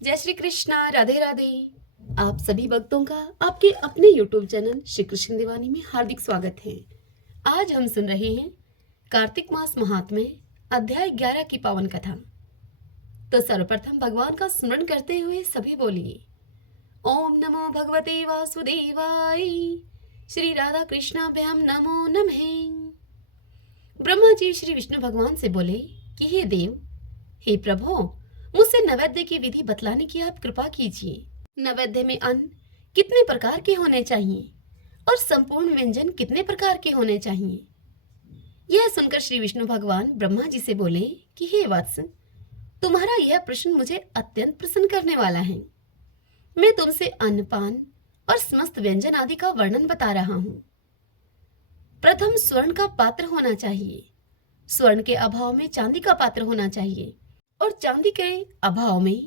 जय श्री कृष्णा, राधे राधे। आप सभी भक्तों का आपके अपने YouTube चैनल श्री कृष्ण दीवानी में हार्दिक स्वागत है। आज हम सुन रहे हैं कार्तिक मास महात्म्य अध्याय 11 की पावन कथा। तो सर्वप्रथम भगवान का स्मरण करते हुए सभी बोलिए ओम नमो भगवते वासुदेवाय। श्री राधा कृष्णाभ्याम नमो नमः। ब्रह्मा जी श्री विष्णु भगवान से बोले कि हे देव, हे प्रभु, मुझसे नैवेद्य की विधि बतलाने की आप कृपा कीजिए। नैवेद्य में अन्न कितने प्रकार के होने चाहिए और संपूर्ण व्यंजन कितने प्रकार के होने चाहिए? यह सुनकर श्री विष्णु भगवान ब्रह्मा जी से बोले कि हे वत्स, तुम्हारा यह प्रश्न मुझे अत्यंत प्रसन्न करने वाला है। मैं तुमसे अन्नपान और समस्त व्यंजन आदि का वर्णन बता रहा हूँ। प्रथम स्वर्ण का पात्र होना चाहिए, स्वर्ण के अभाव में चांदी का पात्र होना चाहिए और चांदी के अभाव में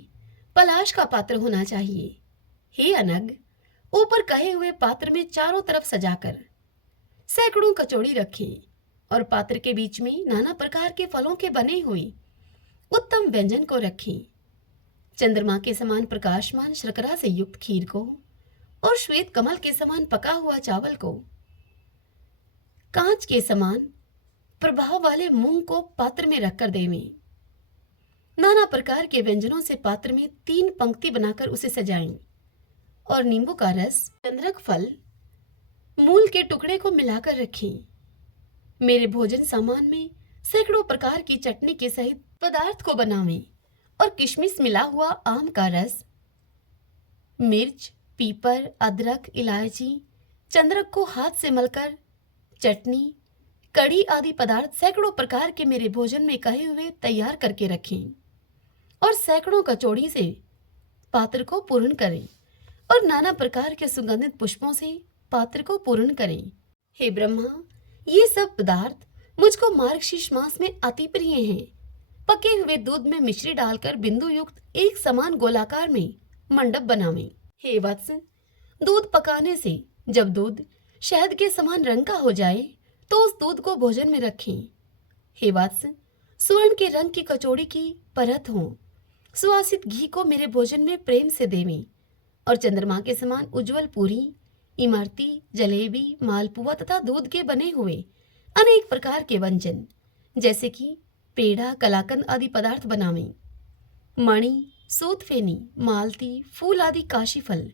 पलाश का पात्र होना चाहिए। हे अनग, ऊपर कहे हुए पात्र में चारों तरफ सजाकर सैकड़ों कचौड़ी रखें और पात्र के बीच में नाना प्रकार के फलों के बने हुए उत्तम व्यंजन को रखें। चंद्रमा के समान प्रकाशमान शर्करा से युक्त खीर को और श्वेत कमल के समान पका हुआ चावल को, कांच के समान प्रभाव वाले मूंग को पात्र में रखकर देवें। नाना प्रकार के व्यंजनों से पात्र में 3 पंक्ति बनाकर उसे सजाएं और नींबू का रस, चंद्रक फल, मूल के टुकड़े को मिलाकर रखें। मेरे भोजन सामान में सैकड़ों प्रकार की चटनी के सहित पदार्थ को बनावें और किशमिश मिला हुआ आम का रस, मिर्च, पीपर, अदरक, इलायची, चंद्रक को हाथ से मलकर चटनी, कढ़ी आदि पदार्थ सैकड़ों प्रकार के मेरे भोजन में कहे हुए तैयार करके रखें और सैकड़ों कचौड़ी से पात्र को पूर्ण करें और नाना प्रकार के सुगंधित पुष्पों से पात्र को पूर्ण करें। हे ब्रह्मा, ये सब पदार्थ मुझको मार्गशीर्ष मास में अति प्रिय हैं। पके हुए दूध में मिश्री डालकर बिंदु युक्त एक समान गोलाकार में मंडप बनावें। हे वत्स, दूध पकाने से जब दूध शहद के समान रंग का हो जाए तो उस दूध को भोजन में रखें। हे वत्स, स्वर्ण के रंग की कचौड़ी की परत हो, सुवासित घी को मेरे भोजन में प्रेम से देवें और चंद्रमा के समान उज्जवल पूरी, इमरती, जलेबी, मालपुआ तथा दूध के बने हुए अनेक प्रकार के व्यंजन जैसे कि पेड़ा, कलाकंद आदि पदार्थ बनावें। मणि, सूतफेनी, मालती, फूल आदि काशी फल,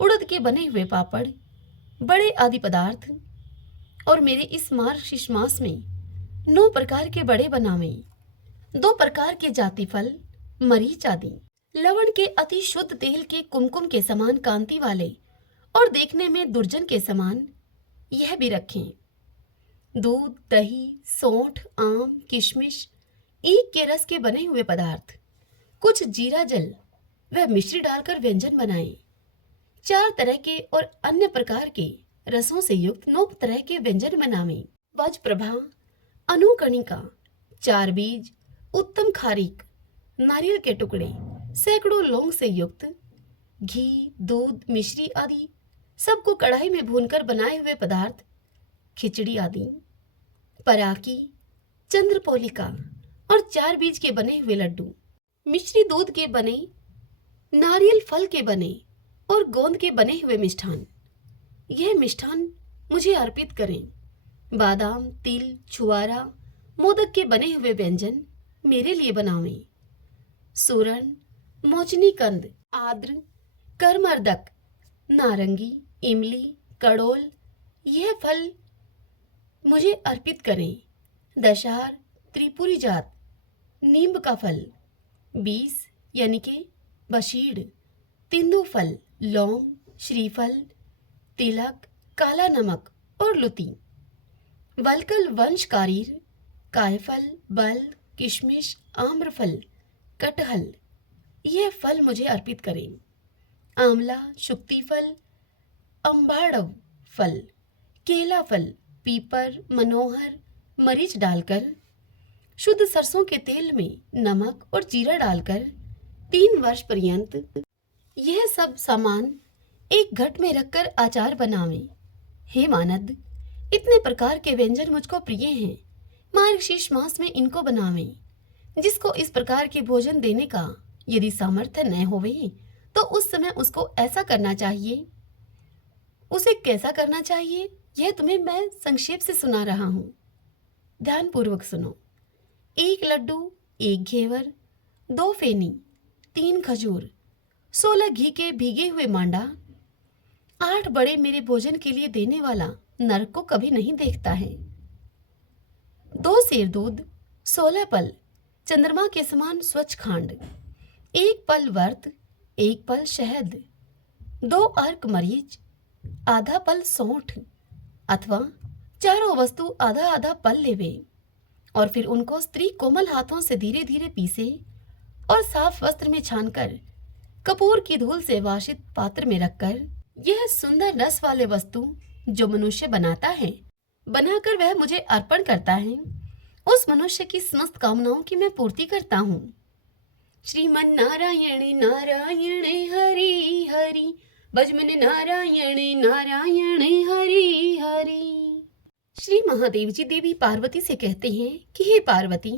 उड़द के बने हुए पापड़, बड़े आदि पदार्थ और मेरे इस मार्गशीर्ष मास में 9 प्रकार के बड़े बनावें। 2 प्रकार के जाति फल, मरीच आदि, लवण के अति शुद्ध तेल के कुमकुम के समान कांति वाले और देखने में दुर्जन के समान यह भी रखें। दूध, दही, सौंठ, आम, किशमिश, ईख के रस के बने हुए पदार्थ, कुछ जीरा जल व मिश्री डालकर व्यंजन बनाएं। 4 तरह के और अन्य प्रकार के रसों से युक्त 9 तरह के व्यंजन बनावें। वज्रप्रभा, अनुकणिका, 4 बीज, उत्तम खारीक, नारियल के टुकड़े, सैकड़ों लौंग से युक्त घी, दूध, मिश्री आदि सबको कढ़ाई में भूनकर बनाए हुए पदार्थ, खिचड़ी आदि, पराकी, चंद्रपोलिका और 4 बीज के बने हुए लड्डू, मिश्री दूध के बने, नारियल फल के बने और गोंद के बने हुए मिष्ठान, यह मिष्ठान मुझे अर्पित करें। बादाम, तिल, छुआरा, मोदक के बने हुए व्यंजन मेरे लिए बनावें। सूरण, मोचनी कंद, आद्र, करमर्दक, नारंगी, इमली, कड़ोल, यह फल मुझे अर्पित करें। दशहार, त्रिपुरी जात, नींब का फल, 20 यानी के बशीड़, तिंदु फल, लौंग, श्रीफल, तिलक, काला नमक और लुती, वलकल वंशकारीर, कायफल, बल, किशमिश, आम्रफल, कटहल, यह फल मुझे अर्पित करें। आंवला, शुक्तिफल, अम्बाड़व फल, केला फल, पीपर, मनोहर, मरीच डालकर शुद्ध सरसों के तेल में नमक और जीरा डालकर 3 वर्ष पर्यंत यह सब सामान एक घट में रखकर अचार बनावें। हे मानद, इतने प्रकार के व्यंजन मुझको प्रिय हैं। मार्गशीर्ष मास में इनको बनावें। जिसको इस प्रकार के भोजन देने का यदि सामर्थ्य न होवे तो उस समय उसको ऐसा करना चाहिए। उसे कैसा करना चाहिए यह तुम्हें मैं संक्षेप से सुना रहा हूं, ध्यानपूर्वक सुनो। 1 लड्डू, 1 घेवर, 2 फेनी, 3 खजूर, 16 घी के भीगे हुए मांडा, 8 बड़े मेरे भोजन के लिए देने वाला नरक को कभी नहीं देखता है। 2 सेर दूध, 16 पल चंद्रमा के समान स्वच्छ खांड, 1 पल वर्त, 1 पल शहद, 2 अर्क मरीच, आधा पल सौंठ, अथवा चारों वस्तु आधा आधा पल लेवे और फिर उनको स्त्री कोमल हाथों से धीरे धीरे पीसे और साफ वस्त्र में छानकर कपूर की धूल से वाशित पात्र में रखकर, यह सुंदर रस वाले वस्तु जो मनुष्य बनाता है, बनाकर वह मुझे अर्पण करता है, उस मनुष्य की समस्त कामनाओं की मैं पूर्ति करता हूँ। श्रीमन नारायण नारायण हरि हरि, भजमन नारायण नारायण हरि हरि। श्री महादेव जी देवी पार्वती से कहते हैं कि हे पार्वती,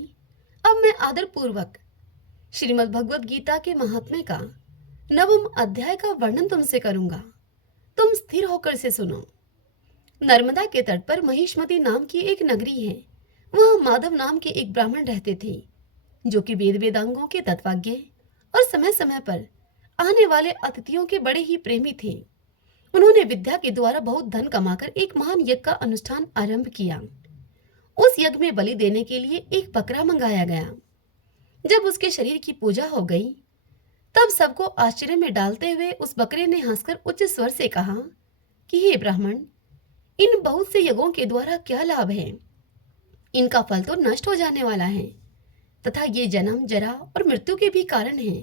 अब मैं आदर पूर्वक श्रीमद् भगवद गीता के महात्म्य का 9वां अध्याय का वर्णन तुमसे करूंगा। तुम स्थिर होकर से सुनो। नर्मदा के तट पर महिष्मती नाम की एक नगरी है। वहां माधव नाम के एक ब्राह्मण रहते थे, जो कि वेद वेदांगों के तत्वज्ञ और समय समय पर आने वाले अतिथियों के बड़े ही प्रेमी थे। उन्होंने विद्या के द्वारा बहुत धन कमाकर एक महान यज्ञ का अनुष्ठान आरंभ किया। उस यज्ञ में बलि देने के लिए एक बकरा मंगाया गया। जब उसके शरीर की पूजा हो गई, तब सबको आश्चर्य में डालते हुए उस बकरे ने हंसकर उच्च स्वर से कहा कि हे ब्राह्मण, इन बहुत से यज्ञों के द्वारा क्या लाभ है? इनका फल तो नष्ट हो जाने वाला है तथा ये जन्म, जरा और मृत्यु के भी कारण है।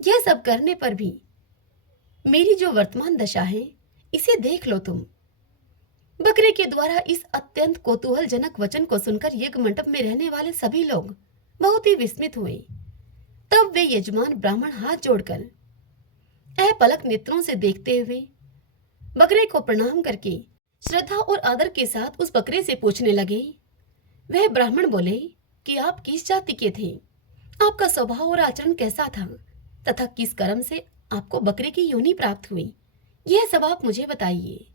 यह सब करने पर भी मेरी जो वर्तमान दशा है, इसे देख लो तुम। बकरे के द्वारा इस अत्यंत कौतूहलजनक वचन को सुनकर यज्ञ मंडप में रहने वाले सभी लोग बहुत ही विस्मित हुए। तब वे यजमान ब्राह्मण हाथ जोड़कर अपलक नेत्रों से देखते हुए बकरे को प्रणाम करके श्रद्धा और आदर के साथ उस बकरे से पूछने लगे। वह ब्राह्मण बोले कि आप किस जाति के थे, आपका स्वभाव और आचरण कैसा था तथा किस कर्म से आपको बकरे की योनि प्राप्त हुई, यह सब आप मुझे बताइए।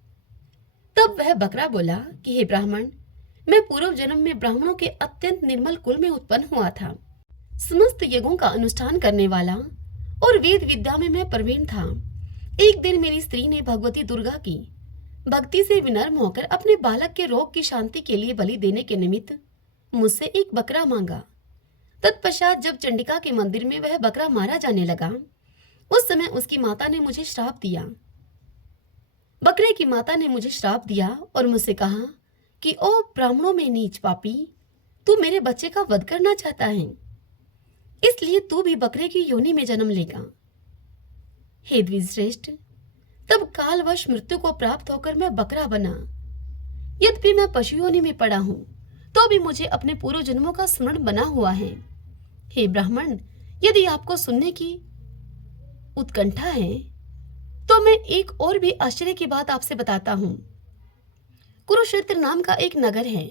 तब वह बकरा बोला कि हे ब्राह्मण, मैं पूर्व जन्म में ब्राह्मणों के अत्यंत निर्मल कुल में उत्पन्न हुआ था। समस्त यज्ञों का अनुष्ठान करने वाला और वेद विद्या में मैं प्रवीण था। एक दिन मेरी स्त्री ने भगवती दुर्गा की भक्ति से विनम्र होकर अपने बालक के रोग की शांति के लिए बलि देने के निमित्त मुझसे एक बकरा मांगा। तत्पश्चात जब चंडिका के मंदिर में वह बकरा मारा जाने लगा, उस समय उसकी माता ने मुझे श्राप दिया। बकरे की माता ने मुझे श्राप दिया और मुझसे कहा कि ओ ब्राह्मणों में नीच पापी, तू मेरे बच्चे का वध करना चाहता है, इसलिए तू भी बकरे की योनि में जन्म लेगा। हे द्विजश्रेष्ठ, तब कालवश मृत्यु को प्राप्त होकर मैं बकरा बना। यद्यपि मैं पशु योनि में पड़ा हूं, तो भी मुझे अपने पूर्व जन्मों का स्मरण बना हुआ है। हे ब्राह्मण, यदि आपको सुनने की उत्कंठा है तो मैं एक और भी आश्चर्य की बात आपसे बताता हूं। कुरुक्षेत्र नाम का एक नगर है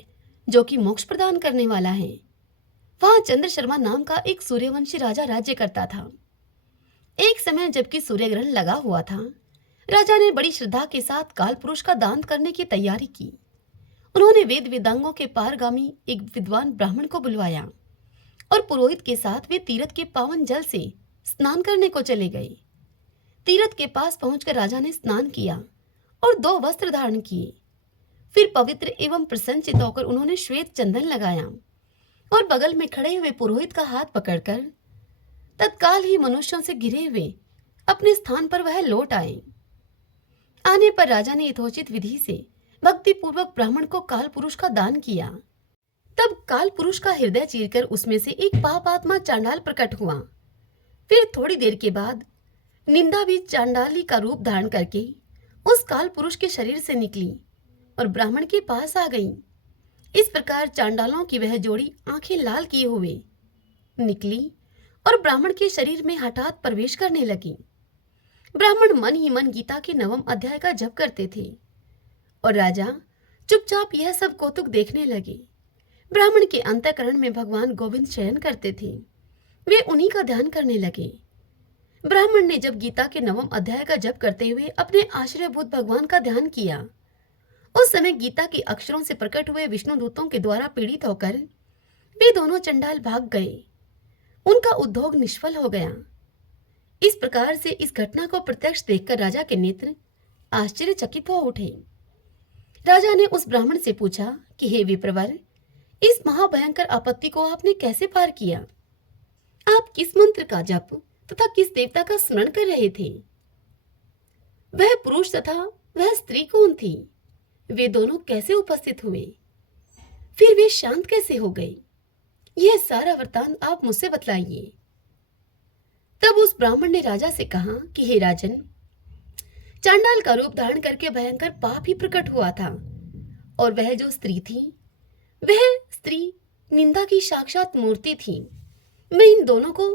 जो कि मोक्ष प्रदान करने वाला है। वहां चंद्र शर्मा नाम का एक सूर्यवंशी राजा राज्य करता था। एक समय जबकि सूर्य ग्रहण लगा हुआ था, राजा ने बड़ी श्रद्धा के साथ काल पुरुष का दान करने की तैयारी की। उन्होंने वेद वेदांगों के पारगामी एक विद्वान ब्राह्मण को बुलवाया और पुरोहित के साथ वे तीर्थ के पावन जल से स्नान करने को चले गए। तीर्थ के पास पहुंचकर राजा ने स्नान किया और 2 वस्त्र धारण किए। फिर पवित्र एवं प्रसन्नचित होकर उन्होंने श्वेत चंदन लगाया और बगल में खड़े हुए पुरोहित का हाथ पकड़कर तत्काल ही मनुष्यों से घिरे हुए अपने स्थान पर वह लौट आए। आने पर राजा ने यथोचित विधि से भक्ति पूर्वक ब्राह्मण को काल पुरुष का दान किया। तब काल पुरुष का हृदय चीरकर उसमें से एक पापात्मा चांडाल प्रकट हुआ। फिर थोड़ी देर के बाद निंदा भी चांडाली का रूप धारण करके उस काल पुरुष के शरीर से निकली और ब्राह्मण के पास आ गई। इस प्रकार चांडालों की वह जोड़ी आंखें लाल किए हुए निकली और ब्राह्मण के शरीर में हठात प्रवेश करने लगी। ब्राह्मण मन ही मन गीता के 9वें अध्याय का जप करते थे और राजा चुपचाप यह सब कौतुक देखने लगे। ब्राह्मण के अंतःकरण में भगवान गोविंद शयन करते थे। वे उन्हीं का ध्यान करने लगे। ब्राह्मण ने जब गीता के 9वें अध्याय का जप करते हुए अपने आश्रयभूत भगवान का ध्यान किया, उस समय गीता के अक्षरों से प्रकट हुए विष्णु दूतों के द्वारा पीड़ित होकर वे दोनों चंडाल भाग गए। उनका उद्योग निष्फल हो गया। इस प्रकार से इस घटना को प्रत्यक्ष देखकर राजा के नेत्र आश्चर्यचकित हो उठे। राजा ने उस ब्राह्मण से पूछा कि हे विप्रवर, इस महाभयंकर आपत्ति को आपने कैसे पार किया? आप किस मंत्र का जप तथा किस देवता का स्मरण कर रहे थे? वह पुरुष तथा वह स्त्री कौन थी? वे दोनों कैसे उपस्थित हुए? फिर वे शांत कैसे हो गए? यह सारा वृत्तांत आप मुझसे बतलाइए। तब उस ब्राह्मण ने राजा से कहा कि हे राजन, चांडाल का रूप धारण करके भयंकर पाप ही प्रकट हुआ था, और वह जो स्त्री थी, वह स्त्री निंदा की साक्षात मूर्ति थी। मैं इन दोनों को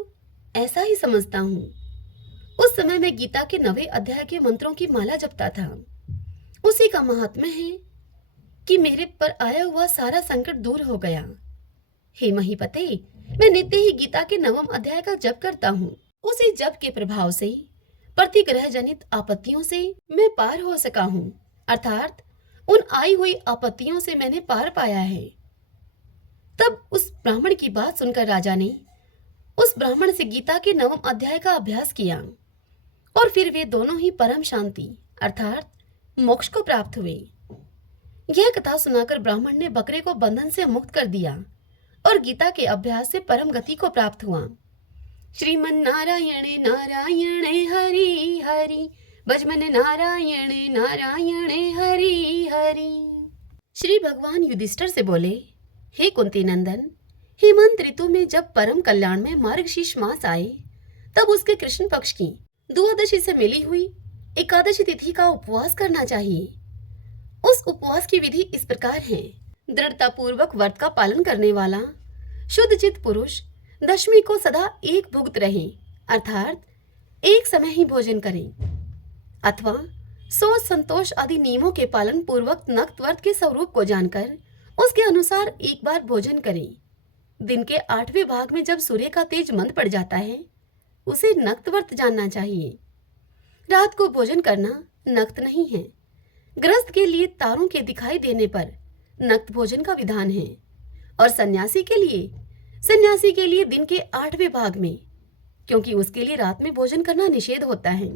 ऐसा ही समझता हूँ। उस समय मैं गीता के 9वें अध्याय के मंत्रों की माला जपता था। उसी का महात्म्य है कि मेरे पर आया हुआ सारा संकट दूर हो गया। हे महीपते, मैं नित्य ही गीता के 9वें अध्याय का जप करता हूँ। उसी जप के प्रभाव से प्रतिग्रह जनित आपत्तियों से मैं पार हो सका हूँ, अर्थात उन आई हुई आपत्तियों से मैंने पार पाया है। तब उस ब्राह्मण की बात सुनकर राजा ने उस ब्राह्मण से गीता के 9वें अध्याय का अभ्यास किया, और फिर वे दोनों ही परम शांति अर्थात मोक्ष को प्राप्त हुए। यह कथा सुनाकर ब्राह्मण ने बकरे को बंधन से मुक्त कर दिया और गीता के अभ्यास से परम गति को प्राप्त हुआ। श्रीमन नारायण नारायण हरि हरि, भजमन नारायण नारायण हरि हरि। श्री भगवान युधिष्ठिर से बोले, हे कुंती नंदन, हेमंत ऋतु में जब परम कल्याण में मार्गशीर्ष मास आए, तब उसके कृष्ण पक्ष की द्वादशी से मिली हुई एकादशी तिथि का उपवास करना चाहिए। उस उपवास की विधि इस प्रकार है। दृढ़ता पूर्वक व्रत का पालन करने वाला शुद्ध चित्त पुरुष दशमी को सदा एक भुक्त रहे, अर्थात एक समय ही भोजन करे, अथवा सोच संतोष आदि नियमों के पालन पूर्वक नक्त व्रत के स्वरूप को जानकर उसके अनुसार एक बार भोजन करे। दिन के 8वें भाग में जब सूर्य का तेज मंद पड़ जाता है, उसे नक्त व्रत जानना चाहिए। रात को भोजन करना नक्त नहीं है। गृहस्थ के लिए तारों के दिखाई देने पर नक्त भोजन का विधान है, और सन्यासी के लिए दिन के 8वें भाग में, क्योंकि उसके लिए रात में भोजन करना निषेध होता है।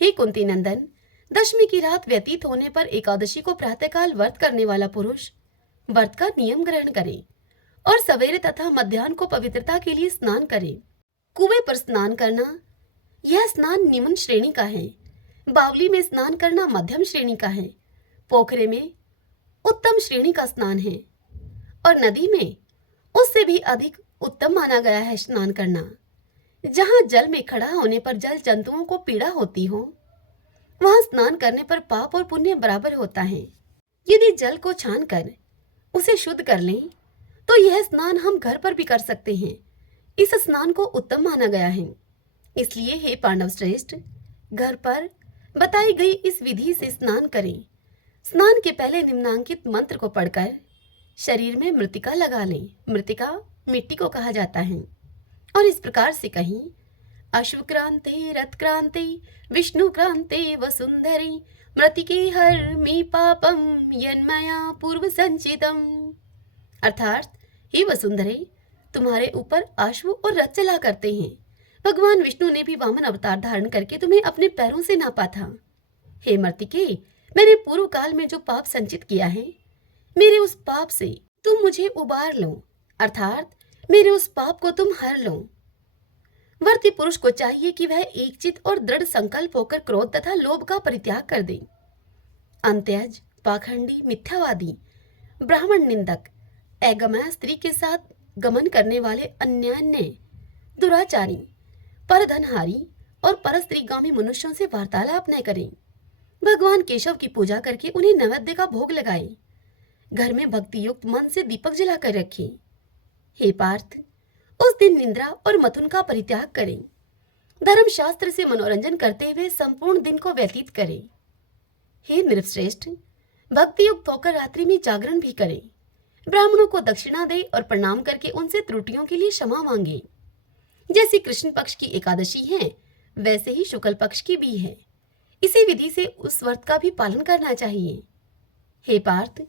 हे कुंती नंदन, दशमी की रात व्यतीत होने पर एकादशी को प्रातःकाल व्रत करने वाला पुरुष व्रत का नियम ग्रहण करे और सवेरे तथा मध्याह्न को पवित्रता के लिए स्नान करे। कुएं पर स्नान करना, यह स्नान निम्न श्रेणी का है। बावली में स्नान करना मध्यम श्रेणी का है। पोखरे में उत्तम श्रेणी का स्नान है, और नदी में उससे भी अधिक उत्तम माना गया है स्नान करना। जहां जल में खड़ा होने पर जल जंतुओं को पीड़ा होती हो, वहां स्नान करने पर पाप और पुण्य बराबर होता है। यदि जल को छान कर उसे शुद्ध कर लें, तो यह स्नान हम घर पर भी कर सकते हैं। इस स्नान को उत्तम माना गया है। इसलिए हे पांडव श्रेष्ठ, घर पर बताई गई इस विधि से स्नान करें। स्नान के पहले निम्नांकित मंत्र को पढ़कर शरीर में मृतिका लगा लें। मृतिका मिट्टी को कहा जाता है, और इस प्रकार से कहीं, अश्वक्रांते रथक्रांते विष्णुक्रांते वसुंधरे मृतिके हर मे पापम यन्मया पूर्व संचितम। अर्थात हे वसुंधरे, तुम्हारे ऊपर अश्व और रथ चला करते हैं। भगवान विष्णु ने भी वामन अवतार धारण करके तुम्हें अपने पैरों से नापा था। हे मृतिके, मैंने पूर्व काल में जो पाप संचित किया है, मेरे उस पाप से तुम मुझे उबार लो, अर्थात मेरे उस पाप को तुम हर लो। व्रती पुरुष को चाहिए कि वह एकचित और दृढ़ संकल्प होकर क्रोध तथा लोभ का परित्याग कर दे। अंत्यज, पाखंडी, मिथ्यावादी, ब्राह्मण निंदक, अगमया स्त्री के साथ गमन करने वाले अन्यान्य, दुराचारी, परधनहारी और परस्त्रीगामी मनुष्यों से वार्तालाप न करें। भगवान केशव की पूजा करके उन्हें नैवेद्य का भोग लगाए। घर में भक्ति युक्त मन से दीपक जलाकर रखें। हे पार्थ, उस दिन निंद्रा और मथुन का परित्याग करें। धर्म शास्त्र से मनोरंजन करते हुए संपूर्ण दिन को व्यतीत करें। हे नृपश्रेष्ठ, भक्ति युक्त होकर रात्रि में जागरण भी करें। ब्राह्मणों को दक्षिणा दे और प्रणाम करके उनसे त्रुटियों के लिए क्षमा मांगे। जैसे कृष्ण पक्ष की एकादशी है, वैसे ही शुक्ल पक्ष की भी है। इसी विधि से उस व्रत का भी पालन करना चाहिए। हे पार्थ,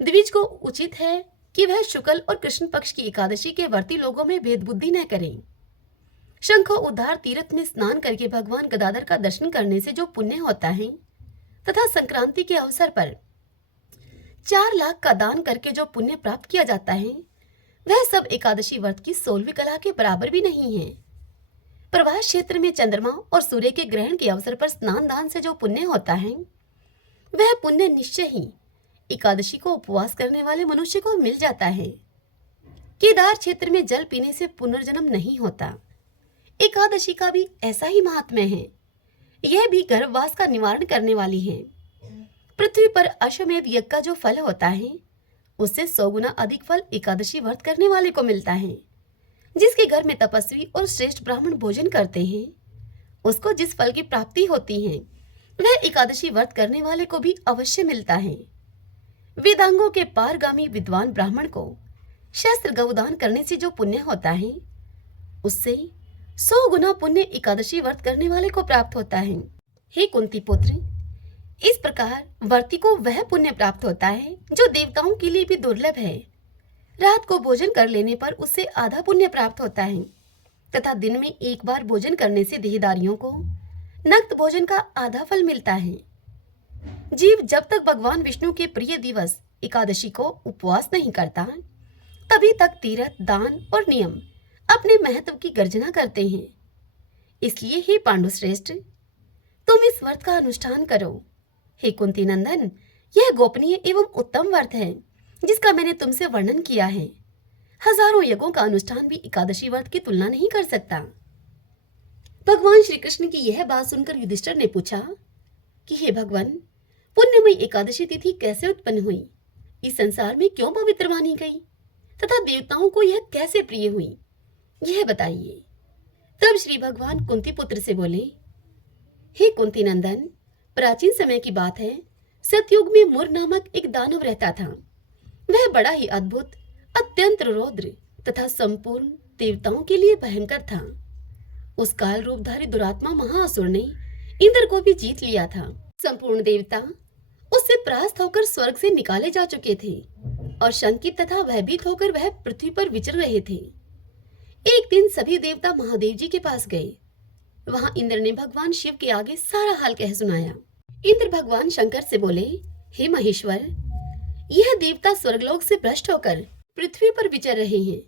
द्विज को उचित है कि वह शुक्ल और कृष्ण पक्ष की एकादशी के व्रती लोगों में भेद बुद्धि न करें। शंख उद्धार तीर्थ में स्नान करके भगवान गदाधर का दर्शन करने से जो पुण्य होता है, तथा संक्रांति के अवसर पर 4 लाख का दान करके जो पुण्य प्राप्त किया जाता है, वह सब एकादशी व्रत की 16वीं कला के बराबर भी नहीं है। प्रभास क्षेत्र में चंद्रमा और सूर्य के ग्रहण के अवसर पर स्नान दान से जो पुण्य होता है, वह पुण्य निश्चय ही एकादशी को उपवास करने वाले मनुष्य को मिल जाता है। केदार क्षेत्र में जल पीने से पुनर्जन्म नहीं होता। एकादशी का भी ऐसा ही महात्म्य है। यह भी गर्भवास का निवारण करने वाली है। पृथ्वी पर अश्वमेध यज्ञ का जो फल होता है, उससे 100 गुना अधिक फल एकादशी व्रत करने वाले को मिलता है। जिसके घर में तपस्वी और श्रेष्ठ ब्राह्मण भोजन करते हैं, उसको जिस फल की प्राप्ति होती है, वह एकादशी व्रत करने वाले को भी अवश्य मिलता है। वेदांगों के पारगामी विद्वान ब्राह्मण को शस्त्र गौदान करने से जो पुण्य होता है, उससे 100 गुना पुण्य एकादशी व्रत करने वाले को प्राप्त होता है। हे कुंती पुत्र, इस प्रकार व्रती को वह पुण्य प्राप्त होता है जो देवताओं के लिए भी दुर्लभ है। रात को भोजन कर लेने पर उससे आधा पुण्य प्राप्त होता है, तथा दिन में एक बार भोजन करने से देहधारियों को नक्त भोजन का आधा फल मिलता है। जीव जब तक भगवान विष्णु के प्रिय दिवस एकादशी को उपवास नहीं करता, तभी तक तीर्थ, दान और नियम अपने महत्व की गर्जना करते हैं। इसलिए हे पांडुश्रेष्ठ, तुम इस व्रत का अनुष्ठान करो। हे कुंती नंदन, यह गोपनीय एवं उत्तम व्रत है जिसका मैंने तुमसे वर्णन किया है। हजारों यज्ञों का अनुष्ठान भी एकादशी व्रत की तुलना नहीं कर सकता। भगवान श्री कृष्ण की यह बात सुनकर युधिष्ठिर ने पूछा कि हे भगवान, पुण्यमयी एकादशी तिथि कैसे उत्पन्न हुई, इस संसार में क्यों पवित्र मानी गई, तथा देवताओं को यह कैसे प्रिय हुई, यह बताइए। तब श्री भगवान कुंती पुत्र से बोले, हे कुंती नंदन, प्राचीन समय की बात है। सतयुग में मुर नामक एक दानव रहता था। वह बड़ा ही अद्भुत, अत्यंत रौद्र तथा संपूर्ण देवताओं के लिए भयंकर था। उस काल रूपधारी दुरात्मा महाअसुर ने इंद्र को भी जीत लिया था। संपूर्ण देवता उससे परास्त होकर स्वर्ग से निकाले जा चुके थे और शंकित तथा भयभीत होकर वह पृथ्वी पर विचर रहे थे। एक दिन सभी देवता महादेव जी के पास गए। वहां इंद्र ने भगवान शिव के आगे सारा हाल कह सुनाया। इंद्र भगवान शंकर से बोले, हे महेश्वर, यह देवता स्वर्गलोक से भ्रष्ट होकर पृथ्वी पर विचर रहे हैं।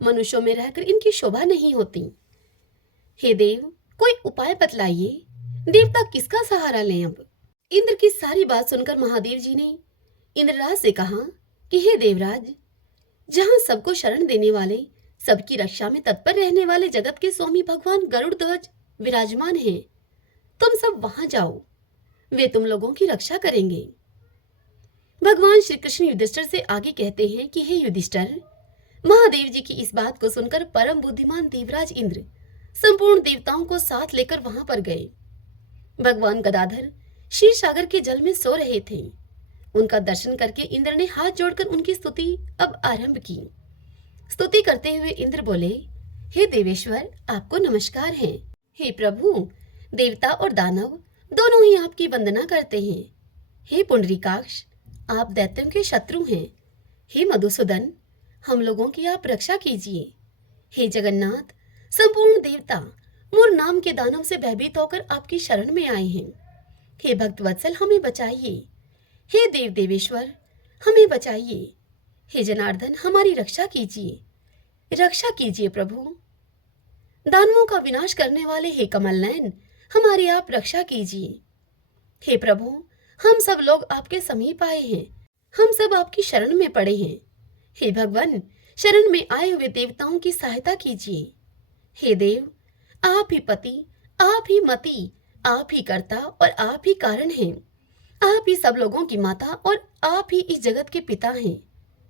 मनुष्यों में रहकर इनकी शोभा नहीं होती। हे देव, कोई उपाय बतलाइए। देवता किसका सहारा लें अब? इंद्र की सारी बात सुनकर महादेव जी ने इंद्रराज से कहा कि हे देवराज, जहां सबको शरण देने वाले, सबकी रक्षा में तत्पर रहने वाले जगत के स्वामी भगवान गरुड़ ध्वज विराजमान हैं, तुम सब वहां जाओ, वे तुम लोगों की रक्षा करेंगे। भगवान श्री कृष्ण युधिष्ठिर से आगे कहते हैं कि हे युधिष्ठिर, महादेव जी की इस बात को सुनकर परम बुद्धिमान देवराज इंद्र संपूर्ण देवताओं को साथ लेकर वहां पर गए। भगवान गदाधर क्षीर सागर के जल में सो रहे थे। उनका दर्शन करके इंद्र ने हाथ जोड़कर उनकी स्तुति अब आरंभ की। स्तुति करते हुए इंद्र बोले, हे देवेश्वर, आपको नमस्कार है। हे प्रभु, देवता और दानव दोनों ही आपकी वंदना करते हैं। हे पुंडरीकाक्ष, आप दैत्यों के शत्रु हैं। हे मधुसूदन, हम लोगों की आप रक्षा कीजिए। हे जगन्नाथ, संपूर्ण देवता मुर नाम के दानव से भयभीत होकर आपकी शरण में आए हैं। हे भक्त वत्सल, हमें बचाइए। हे देव देवेश्वर, हमें बचाइए। हे जनार्दन, हमारी रक्षा कीजिए, रक्षा कीजिए प्रभु। दानवों का विनाश करने वाले हे कमल नयन, हमारी आप रक्षा कीजिए। हे प्रभु, हम सब लोग आपके समीप आए हैं, हम सब आपकी शरण में पड़े हैं। हे भगवान, शरण में आए हुए देवताओं की सहायता कीजिए। हे देव, आप ही पति, आप ही मति, आप ही कर्ता और आप ही कारण हैं। आप ही सब लोगों की माता और आप ही इस जगत के पिता हैं।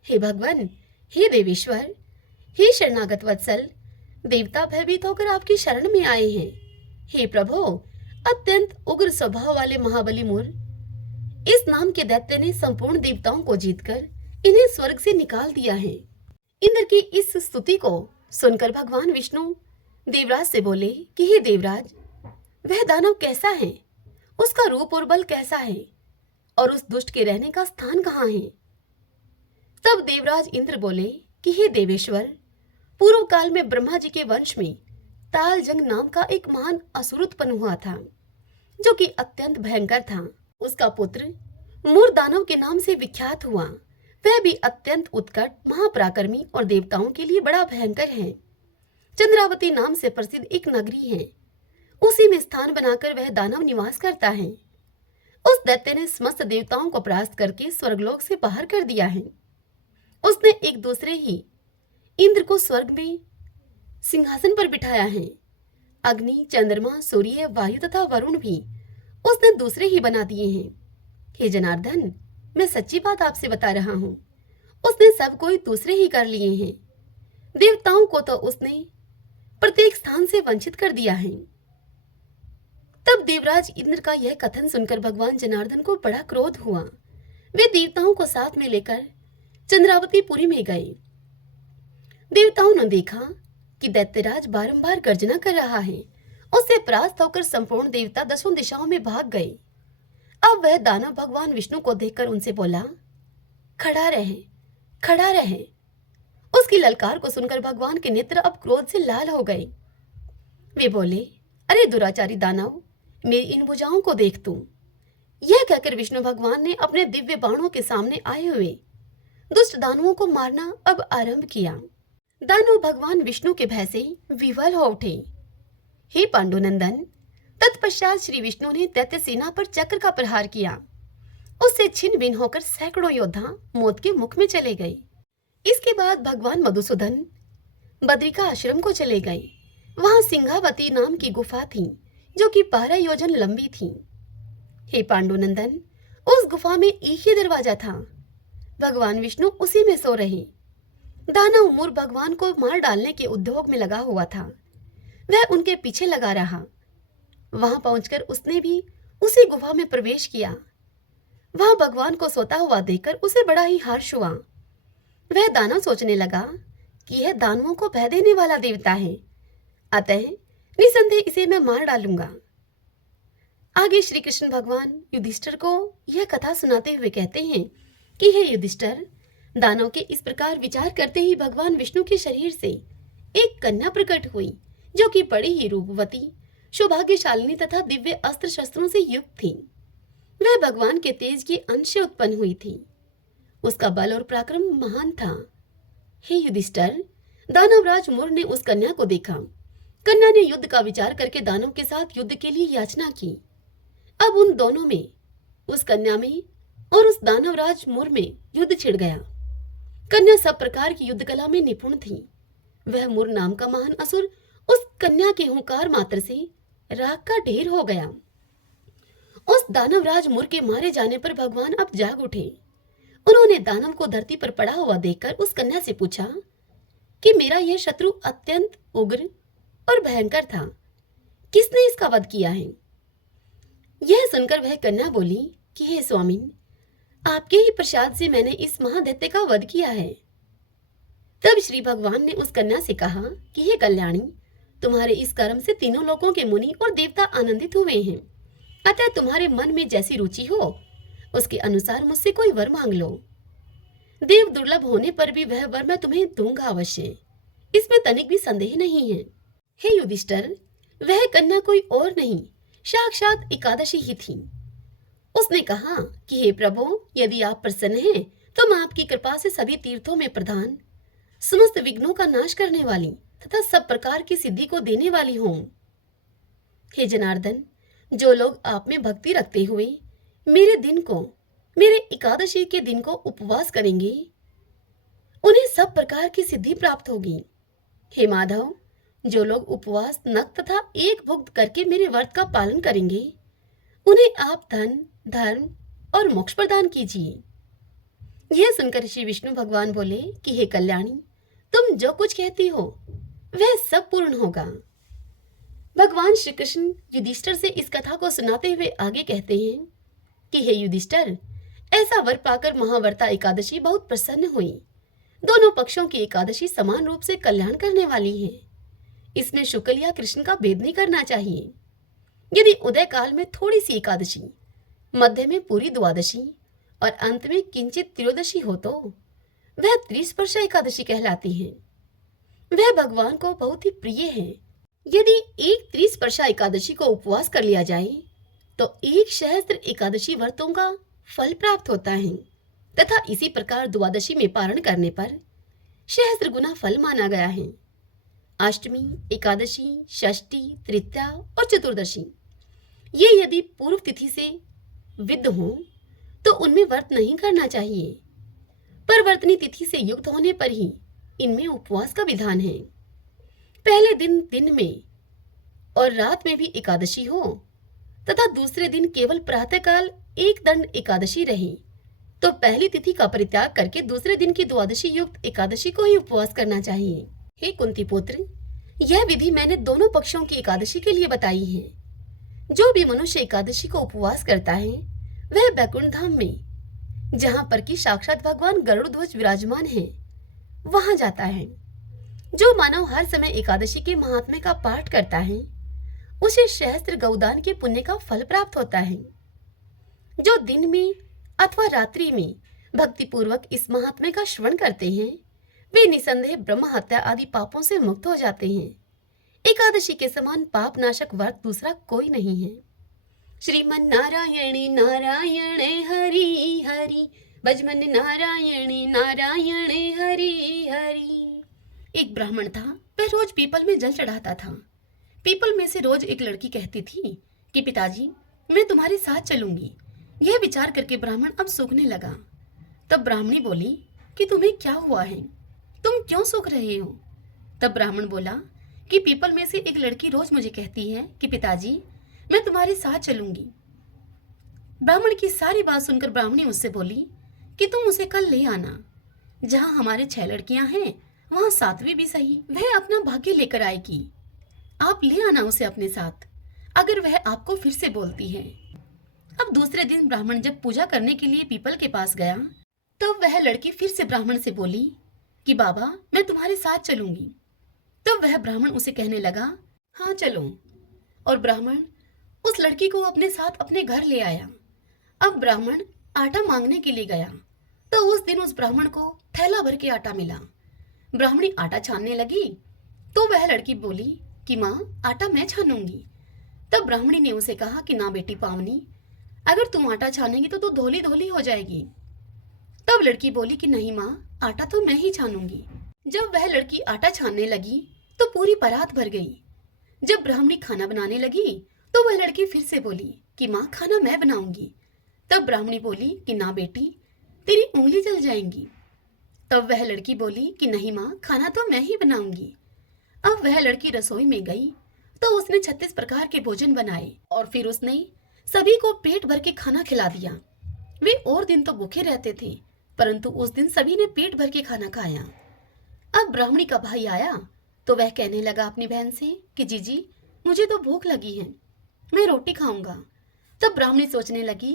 हे भगवान, हे देवेश्वर, हे शरणागत वत्सल, देवता भयभीत होकर आपकी शरण में आए हैं। हे प्रभु, अत्यंत उग्र स्वभाव वाले महाबली मुर, इस नाम के दैत्य ने संपूर्ण देवताओं को जीतकर इन्हें स्वर्ग से निकाल दिया है। इंद्र की इस स्तुति को सुनकर भगवान विष्णु देवराज से बोले कि हे देवराज, वह दानव कैसा है, उसका रूप और बल कैसा है, और उस दुष्ट के रहने का स्थान कहाँ है। तब देवराज इंद्र बोले कि हे देवेश्वर, पूर्व काल में ब्रह्मा जी के वंश में तालजंग नाम का एक महान असुर उत्पन्न हुआ था, जो कि अत्यंत भयंकर था। उसका पुत्र मूर दानव के नाम से विख्यात हुआ। वह भी अत्यंत उत्कट, महापराक्रमी और देवताओं के लिए बड़ा भयंकर है। चंद्रावती नाम से प्रसिद्ध एक नगरी है, उसी में स्थान बनाकर वह दानव निवास करता है। उस दैत्य ने समस्त देवताओं को परास्त करके स्वर्गलोक से बाहर कर दिया है। उसने एक दूसरे ही इंद्र को स्वर्ग में सिंहासन पर बिठाया है। अग्नि, चंद्रमा, सूर्य, वायु तथा वरुण भी उसने दूसरे ही बना दिए हैं। हे जनार्दन, मैं सच्ची बात आपसे बता रहा हूँ, उसने सब कोई दूसरे ही कर लिए हैं। देवताओं को तो उसने प्रत्येक स्थान से वंचित कर दिया है। तब देवराज इंद्र का यह कथन सुनकर भगवान जनार्दन को बड़ा क्रोध हुआ। वे देवताओं को साथ में लेकर चंद्रावतीपुरी में गए। देवताओं ने देखा कि दैत्यराज बारंबार गर्जना कर रहा है। उससे परास्त होकर संपूर्ण देवता दसों दिशाओं में भाग गए। अब वह दानव भगवान विष्णु को देखकर उनसे बोला, खड़ा रहे, खड़ा रहे। उसकी ललकार को सुनकर भगवान के नेत्र अब क्रोध से लाल हो गए। वे बोले, अरे दुराचारी दानव, मेरी इन भुजाओं को देख तू। यह कहकर विष्णु भगवान ने अपने दिव्य बाणों के सामने आए हुए दुष्ट दानवों को मारना अब आरंभ किया। दानव भगवान विष्णु के भय से विवल हो उठे। हे पांडुनंदन, तत्पश्चात श्री विष्णु ने दैत्य सेना पर चक्र का प्रहार किया। उससे छिन्न भिन्न होकर सैकड़ों योद्धा मौत के मुख में चले गए। इसके बाद भगवान मधुसूदन बद्रिका आश्रम को चले गए। वहां सिंहावती नाम की गुफा थी, जो कि 12 योजन लंबी थी। हे पांडुनंदन, उस गुफा में एक ही दरवाजा था। भगवान विष्णु उसी में सो रहे। दानव मूर भगवान को मार डालने के उद्योग में लगा हुआ था। वह उनके पीछे लगा रहा। वहां पहुंचकर उसने भी उसी गुफा में प्रवेश किया। वहां भगवान को सोता हुआ देखकर उसे बड़ा ही हर्ष हुआ। वह दानव सोचने लगा कि यह दानवों को भय देने वाला देवता है, अतः निसंदेह इसे मैं मार डालूंगा। आगे श्री कृष्ण भगवान युधिष्ठिर को यह कथा सुनाते हुए कहते हैं कि हे युधिष्ठिर, दानव के इस प्रकार विचार करते ही भगवान विष्णु के शरीर से एक कन्या प्रकट हुई, जो कि बड़ी ही रूपवती, सौभाग्यशालिनी तथा दिव्य अस्त्र शस्त्रों से युक्त थी। वह भगवान के तेज के अंश से उत्पन्न हुई थी। उसका बल और पराक्रम महान था। हे युधिष्ठिर, दानवराज मूर ने उस कन्या को देखा। कन्या ने युद्ध का विचार करके दानव के साथ युद्ध के लिए याचना की। अब उन दोनों में, उस कन्या में और उस दानवराज मूर में युद्ध छिड़ गया। कन्या सब प्रकार की युद्ध कला में निपुण थी। वह मूर नाम का महान असुर उस कन्या के हुंकार मात्र से राख का ढेर हो गया। उस दानवराज मूर के मारे जाने पर भगवान अब जाग उठे। उन्होंने दानव को धरती पर पड़ा हुआ देखकर उस कन्या से पूछा कि मेरा यह शत्रु अत्यंत उग्र और भयंकर था, किसने इसका वध किया है। यह सुनकर वह कन्या बोली कि हे स्वामिन, आपके ही प्रसाद से मैंने इस महादैत्य का वध किया है। तब श्री भगवान ने उस कन्या से कहा कि हे कल्याणी, तुम्हारे इस कर्म से तीनों लोकों के मुनि और देवता आनंदित हुए हैं। अतः तुम्हारे मन में जैसी रुचि हो उसके अनुसार मुझसे कोई वर मांग लो। देव दुर्लभ होने पर भी वह वर मैं तुम्हें दूंगा अवश्य, इसमें तनिक भी संदेह नहीं है। हे युधिष्ठिर, वह कन्या कोई और नहीं, साक्षात एकादशी ही थी। उसने कहा कि हे प्रभु, यदि आप प्रसन्न हैं तो मैं आपकी कृपा से सभी तीर्थों में प्रधान, समस्त विघ्नों का नाश करने वाली तथा सब प्रकार की सिद्धि को देने वाली हूं। हे जनार्दन, जो लोग आप में भक्ति रखते हुए मेरे एकादशी के दिन को उपवास करेंगे, उन्हें सब प्रकार की सिद्धि प्राप्त होगी। हे माधव, जो लोग उपवास, नक तथा एक भुक्त करके मेरे व्रत का पालन करेंगे, उन्हें आप धन, धर्म और मोक्ष प्रदान कीजिए। यह सुनकर श्री विष्णु भगवान बोले कि हे कल्याणी, तुम जो कुछ कहती हो वह सब पूर्ण होगा। भगवान श्री कृष्ण युधिष्ठिर से इस कथा को सुनाते हुए आगे कहते हैं कि हे युधिष्ठिर, ऐसा वर पाकर महाव्रता एकादशी बहुत प्रसन्न हुई। दोनों पक्षों की एकादशी समान रूप से कल्याण करने वाली है। इसमें शुक्ल या कृष्ण का भेद नहीं करना चाहिए। यदि उदय काल में थोड़ी सी एकादशी, मध्य में पूरी द्वादशी और अंत में किंचित त्रयोदशी हो तो वह त्रिस्पर्शा एकादशी कहलाती है। वह भगवान को बहुत ही प्रिय है। यदि एक त्रिस्पर्शा एकादशी को उपवास कर लिया जाए तो 1 सहस्त्र एकादशी व्रतों का फल प्राप्त होता है तथा इसी प्रकार द्वादशी में पारण करने पर सहस्त्र गुना फल माना गया है। अष्टमी, एकादशी, षष्ठी, तृतीया और चतुर्दशी ये यदि पूर्व तिथि से विद्ध हो तो उनमें व्रत नहीं करना चाहिए, पर वर्तनी तिथि से युक्त होने पर ही इनमें उपवास का विधान है। पहले दिन दिन में और रात में भी एकादशी हो तथा दूसरे दिन केवल प्रातःकाल एक दंड एकादशी रहे तो पहली तिथि का परित्याग करके दूसरे दिन की द्वादशी युक्त एकादशी को ही उपवास करना चाहिए। हे कुंती पुत्र, यह विधि मैंने दोनों पक्षों की एकादशी के लिए बताई है। जो भी मनुष्य एकादशी को उपवास करता है वह बैकुंठ धाम में, जहां पर कि साक्षात भगवान गरुड़ ध्वज विराजमान है, वहां जाता है। जो मानव हर समय एकादशी के महात्म्य का पाठ करता है उसे सहस्त्र गौदान के पुण्य का फल प्राप्त होता है। जो दिन में अथवा रात्रि में भक्ति पूर्वक इस महात्म्य का श्रवण करते हैं वे निसंदेह ब्रह्म हत्या आदि पापों से मुक्त हो जाते हैं। एकादशी के समान पाप नाशक व्रत दूसरा कोई नहीं है। श्रीमन नारायणे नारायणे हरि हरि, भजमन नारायणे नारायणे हरि हरि। एक ब्राह्मण था, वह रोज पीपल में जल चढ़ाता था। पीपल में से रोज एक लड़की कहती थी कि पिताजी मैं तुम्हारे साथ चलूंगी। यह विचार करके ब्राह्मण अब सूखने लगा। तब ब्राह्मणी बोली कि तुम्हें क्या हुआ है, तुम क्यों सूख रहे हो? तब ब्राह्मण बोला कि पीपल में से एक लड़की रोज मुझे कहती है कि पिताजी मैं तुम्हारे साथ चलूंगी। ब्राह्मण की सारी बात सुनकर ब्राह्मणी उससे बोली कि तुम उसे कल ले आना। जहां हमारे 6 लड़कियां हैं वहां 7वीं भी सही, वह अपना भाग्य लेकर आएगी। आप ले आना उसे अपने साथ, अगर वह आपको फिर से बोलती है। अब दूसरे दिन ब्राह्मण जब पूजा करने के लिए पीपल के पास गया तब वह लड़की फिर से ब्राह्मण से बोली कि बाबा मैं तुम्हारे साथ चलूंगी। तब वह ब्राह्मण उसे कहने लगा हाँ चलो, और ब्राह्मण उस लड़की को अपने साथ अपने घर ले आया। अब ब्राह्मण आटा मांगने के लिए गया तो उस दिन उस ब्राह्मण को थैला भर के आटा मिला। ब्राह्मणी आटा छानने लगी तो वह लड़की बोली कि माँ आटा मैं छानूंगी। तब ब्राह्मणी ने उसे कहा कि ना बेटी पावनी, अगर तुम आटा छानेगी तो तू धोली धोली हो जाएगी। तब लड़की बोली कि नहीं माँ, आटा तो मैं ही छानूंगी। जब वह लड़की आटा छानने लगी तो पूरी परात भर गई। जब ब्राह्मणी खाना बनाने लगी तो वह लड़की फिर से बोली कि माँ खाना मैं बनाऊंगी। तब ब्राह्मणी बोली कि ना बेटी, तेरी उंगली जल जाएंगी। तब वह लड़की बोली कि नहीं माँ, खाना तो मैं ही बनाऊंगी। अब वह लड़की रसोई में गई तो उसने 36 प्रकार के भोजन बनाए और फिर उसने सभी को पेट भर के खाना खिला दिया। वे और दिन तो भूखे रहते थे परंतु उस दिन सभी ने पेट भर के खाना खाया। अब ब्राह्मणी का भाई आया तो वह कहने लगा अपनी बहन से कि जीजी मुझे तो भूख लगी है, मैं रोटी खाऊंगा। तब ब्राह्मणी सोचने लगी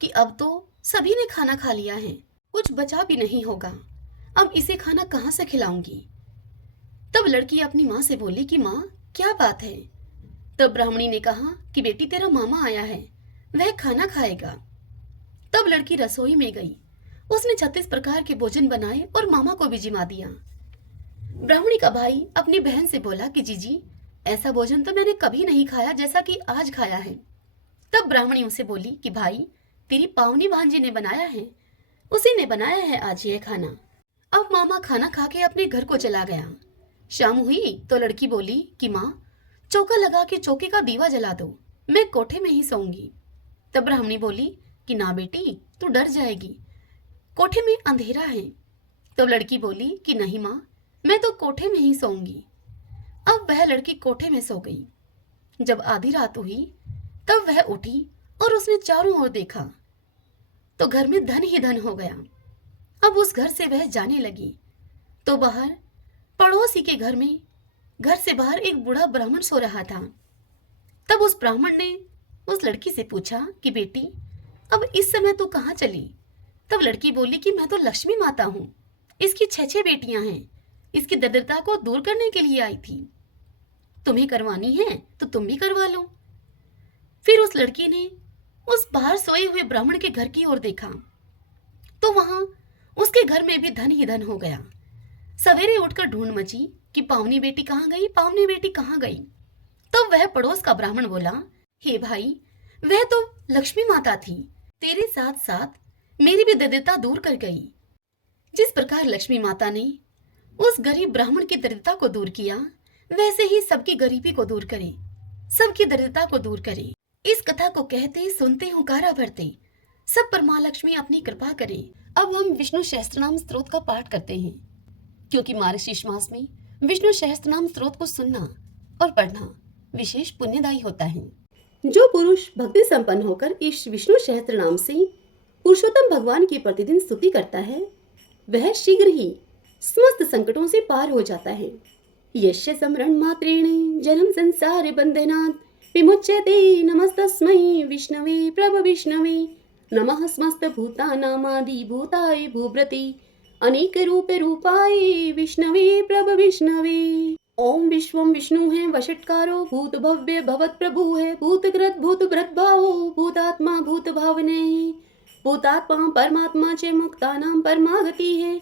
कि अब तो सभी ने खाना खा लिया है, कुछ बचा भी नहीं होगा, अब इसे खाना कहाँ से खिलाऊंगी। तब लड़की अपनी माँ से बोली कि माँ क्या बात है। तब ब्राह्मणी ने कहा कि बेटी तेरा मामा आया है, वह खाना खाएगा। तब लड़की रसोई में गई, उसने 36 प्रकार के भोजन बनाए और मामा को भी जिमा दिया। ब्राह्मणी का भाई अपनी बहन से बोला कि जीजी ऐसा भोजन तो मैंने कभी नहीं खाया जैसा कि आज खाया है। तब ब्राह्मणी उसे बोली कि भाई तेरी पावनी भांजी ने बनाया है, उसी ने बनाया है आज यह खाना। अब मामा खाना खा के अपने घर को चला गया। शाम हुई तो लड़की बोली कि माँ चौका लगा के चौके का दीवा जला दो, मैं कोठे में ही सोऊंगी। तब ब्राह्मणी बोली कि ना बेटी तू डर जाएगी, कोठे में अंधेरा है। तब लड़की बोली कि नहीं माँ, मैं तो कोठे में ही सोऊंगी। अब वह लड़की कोठे में सो गई। जब आधी रात हुई तब वह उठी और उसने चारों ओर देखा तो घर में धन ही धन हो गया। अब उस घर से वह जाने लगी तो बाहर पड़ोसी के घर से बाहर एक बूढ़ा ब्राह्मण सो रहा था। तब उस ब्राह्मण ने उस लड़की से पूछा कि बेटी अब इस समय तू कहाँ चली। तब लड़की बोली कि मैं तो लक्ष्मी माता हूँ, इसकी 6 बेटियां हैं, इसकी दरिद्रता को दूर करने के लिए आई थी। तुम्हें करवानी है तो तुम भी करवा लो। फिर उस लड़की ने उस बाहर सोए हुए ब्राह्मण के घर की ओर देखा तो वहां उसके घर में भी धन ही धन हो गया। सवेरे उठकर ढूंढ मची कि पावनी बेटी कहाँ गई, पावनी बेटी कहाँ गई। तो वह पड़ोस का ब्राह्मण बोला, हे भाई, वह तो लक्ष्मी माता थी, तेरे साथ साथ मेरी भी दरिद्रता दूर कर गई। जिस प्रकार लक्ष्मी माता ने उस गरीब ब्राह्मण की दरिद्रता को दूर किया, वैसे ही सबकी गरीबी को दूर करे, सबकी दरिद्रता को दूर करे। इस कथा को कहते सुनते हुंकारा भरते सब पर माँ लक्ष्मी अपनी कृपा करे। अब हम विष्णु सहस्त्रनाम स्तोत्र का पाठ करते हैं, क्योंकि मार्गशीर्ष मास में विष्णु सहस्त्रनाम स्तोत्र को सुनना और पढ़ना विशेष पुण्यदायी होता है। जो पुरुष भक्ति संपन्न होकर इस विष्णु सहस्त्रनाम से पुरुषोत्तम भगवान की प्रतिदिन स्तुति करता है, वह शीघ्र ही समस्त संकटों से पार हो जाता है। यस्य स्मरण मात्रेण जन्म संसार बंधनात् विमुच्यते। नमस्तस्मै विष्णवे प्रभ विष्णवे नमः समस्त भूतानामादि भूताय भूभृते अनेक रूप रूपाय विष्णवे प्रभ विष्णवे। ओम विश्वम विष्णु है वषट्कारो भूत भव्य भवत प्रभु है भूतकृत भूत भृत भावो भूतात्मा भूत भावने भूतात्मा परमात्मा च मुक्तानां परमागति है।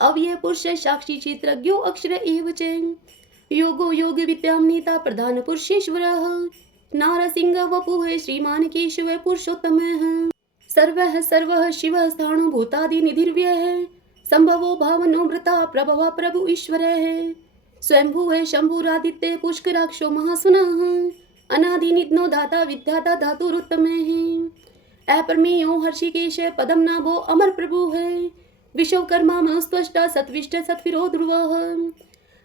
अव्यय पुरुष साक्षी चित्रज्ञो अक्षर एव च योगो योग विद्याम नेता प्रधान पुरुषेश्वरः नारसिंह वपुः श्रीमान केशव पुरुषोत्तमः सर्वः सर्वः शिवः स्थाणु भूतादि निधिर्व्यः संभवो भावनो मृता प्रभवा प्रभु ईश्वरः स्वयंभू है शंभुरादित्य पुष्कराक्षो महासुनः अनादि निधनो दाता विद्याता धातुरुत्तम है। अपरमेयो हर्षिकेश पदम नाभो अमर प्रभु है विश्वकर्मा मनुस्त्वष्टा सत्विष्ट सत्विरो ध्रुवः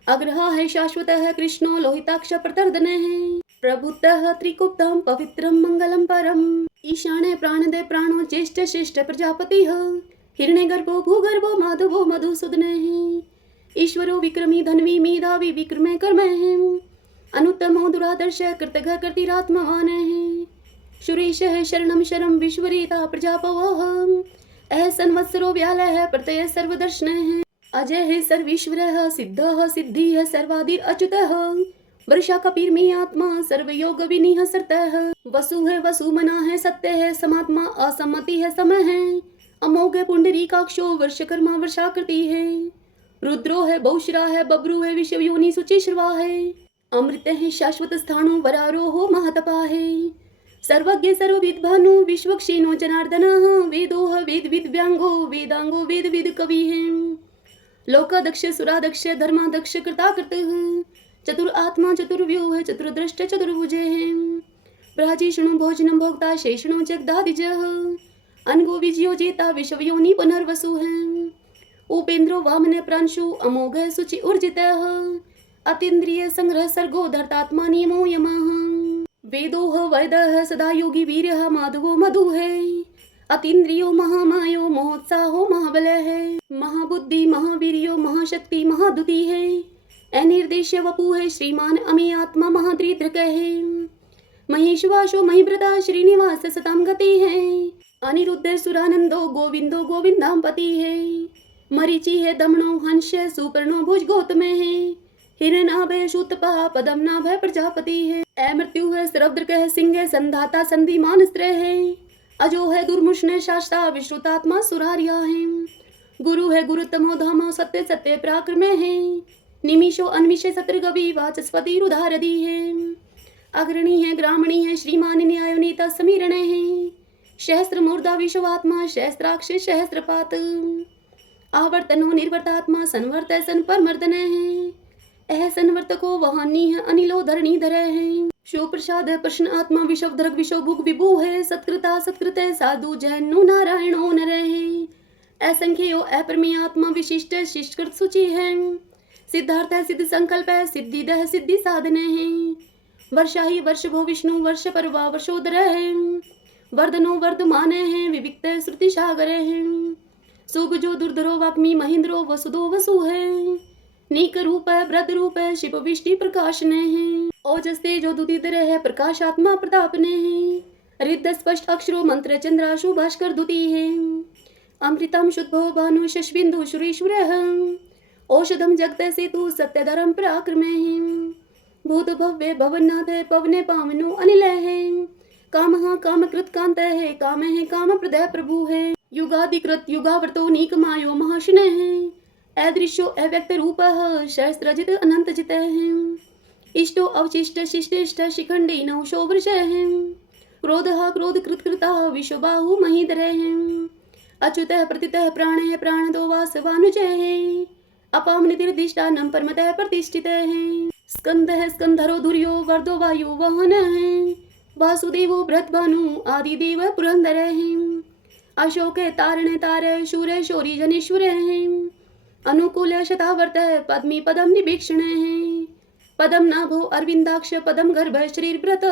अग्रह है शाश्वत है कृष्णो लोहिताक्ष प्रतर्दन है प्रभुतः त्रिकुप्तम पवित्रम मंगलम परम ईशाने प्राणदे प्राणो ज्येष्ठ श्रेष्ठ प्रजापति हिरण्यगर्भो भूगर्भो माधवो मधुसूदन ईश्वरो विक्रमी धन्वी मेधावी विक्रमे कर्म अनुत्तमो दुरादर्श कृतघ कृतिरात्मवान सुरेश है शरणम शरम विश्वरेता प्रजापवः संवत्सरो व्यालः प्रत्यय सर्वदर्शन है अजय है सर्वेश्वर सिद्ध सिद्धि है सर्वादिर अच्युतः वर्षा कपीर में आत्मा सर्वयोग विनिह सरतः वसु है वसुमना है सत्य है समात्मा असम्मति है समय है अमोघ पुंडरीकाक्षो वर्षकर्मा वर्षाकृति है रुद्रो है बहुश्रा है बब्रू है विश्व योनि सुचिश्रवा है अमृत है शाश्वत स्थाणु वरारोहो महतपा है सर्वज्ञ सर्वविद भानु विश्वक्षेनो जनार्दन वेदोह वेद विद व्यांगो वेदांगो वेद विद कवि है लोकादक्ष सुरादक्ष धर्मादक्ष कृताकृत चतुर आत्मा चतुर्व्यो है चतुर्दृष्ट चतुर्भुजे है प्राचीषणो भोजनम भोक्ता शेषणो जगदादिजः अनगो विजयो जेता विश्व योनि पुनर्वसु है उपेन्द्रो वामन प्रांशु अमोघ सुचि ऊर्जितः अतीन्द्रिय संग्रह सर्गो धर्तात्मा नियमो यमः वेदोह वैदः सदा योगी वीर्यः माधवो मधु है अतीन्द्रियो महामायो महोत्साहो महाबल है महाबुद्धि महावीर्यो महाशक्ति महादुति है अनिर्देश्य वपु है श्रीमान अमे आत्मा महाद्रिद्रक है महेशवासो महिव्रता श्रीनिवास सताम गति है अनिरुद्ध सुरानंदो गोविंदो गोविंदाम पति है मरीचि है दमनो हंस सुपर्णो भुज गौतम है हिरणाभय शूतपा पदम नाभय प्रजापति है अमृत्यु है सरब्द्रक है सिंह संधाता संधिमान स्त्र है अजो है दुर्मुष्ण शास्ता विश्रुतात्मा सुरारिया है गुरु है गुरुतमो धामो सत्य सत्य पराक्रम है निमिषो अन्विषे सत्रगवि वाचस्पति रुधारदी है अग्रणी है ग्रामणी है श्रीमान न्यायो नेता समीरण है सहस्त्र मूर्धा विश्वात्मा सहस्त्राक्ष सहस्त्रपात आवर्तनो निर्वर्तात्मा संवर्त सन परमर्दन है संवर्तको वहानी है अनिलो धरणीधर है शिव प्रसाद प्रश्न आत्मा विश्व धर्ग विश्व भुग विभु है सत्कृता सत्कृत साधु जैनो नारायणो नर है असंख्यो अपरमेय आत्मा विशिष्ट शिष्टकृत सूचि है सिद्धार्थ है सिद्ध संकल्प है सिद्धिदह सिद्धि साधन है वर्षा ही वर्ष भो विष्णु वर्ष परवा वर्षोदर है वर्धनो वर्धमान है विविक्त श्रुति सागर है सुभजो दुर्धरो वाग्मी महेंद्रो वसुदो वसु है नीक रूप है व्रत रूप है शिव विष्टि प्रकाशन है ओजस तेजो दुदिधर है प्रकाशात्मा प्रताप ने है रिद्ध स्पष्ट अक्षरो मंत्र चंद्राशु भास्कर दुति है अमृतम शुद्धो भानु शशबिंदु सुरेश्वर औषधम जगत सेतु सत्यधरम पराक्रम है भूत भव्य भवनाथ है, पवने पावनो अनिल है। काम काम कृत कांत है, काम प्रदय प्रभु है। युगादिकृत युगावर्तो नीकमायो महाशुन है। अदृश्यो अव्यक्त रूप सहस्रजित अनंत जित है। इष्टो अवशिष्ट शिष्टिष्ट शिखंडी नौशो वृष है। क्रोध क्रोध कृत कृता विश्वबाहु महीधर है। अच्युत प्रतित प्राण प्राणदो वासवानुज है। अपाम निर्दिष्टानं परमतः प्रतिष्ठित है। स्कंद स्कंधरो धुर्यो वर्दो वायु वाहन है। वासुदेवो बृहद्भानु आदिदेव पुरंदर है। अशोक तारण तार शूर शौरी जनेश्वर है। अनुकूल शतावर्त पद्मी पदम निभीक्षण है। पदम नाभो अरविंदाक्ष पदम गर्भ शरीर व्रत।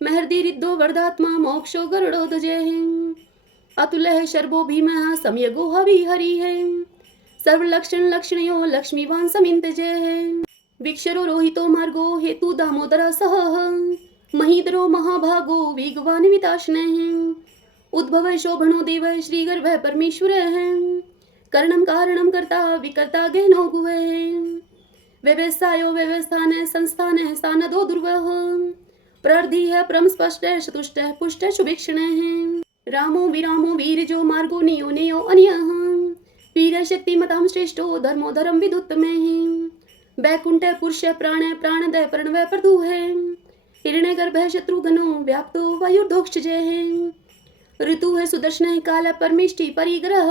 महर्दि रिद्धो वर्धात्मा मोक्षो गरुड़ो ध्वज है। अतुल शर्भो भीम सम्यगो हवि हरि है। सर्वलक्षण लक्षणयो लक्ष्मीवान समिंत जय है। विक्षरो रोहितो मार्गो हेतु दामोदर सह। महीधरो महाभागो वेगवान विताशन है। उद्भव शोभनो देव श्री गर्भ परमेश्वर है। करणम कारणम कर्ता विकर्ता गहनो गुह है। व्यवस्थायो व्यवस्थान संस्थान स्थानदो दुर्वह। प्रर्धि है परम स्पष्ट चतुष्ट पुष्ट सुभिक्षण है। रामो विरामो वीरजो मार्गो नियो नियो अन्यः। वीर शक्ति मताम श्रेष्ठो धर्मो धर्म विदुत्तम है। वैकुंठ पुरुष प्राण प्राणदय प्रणव प्रदु है। हिरण्य गर्भ शत्रुघ्नो व्याप्तो वायुर्धोक्ष जय है। ऋतु है सुदर्शन है काल परमिष्टि परिग्रह।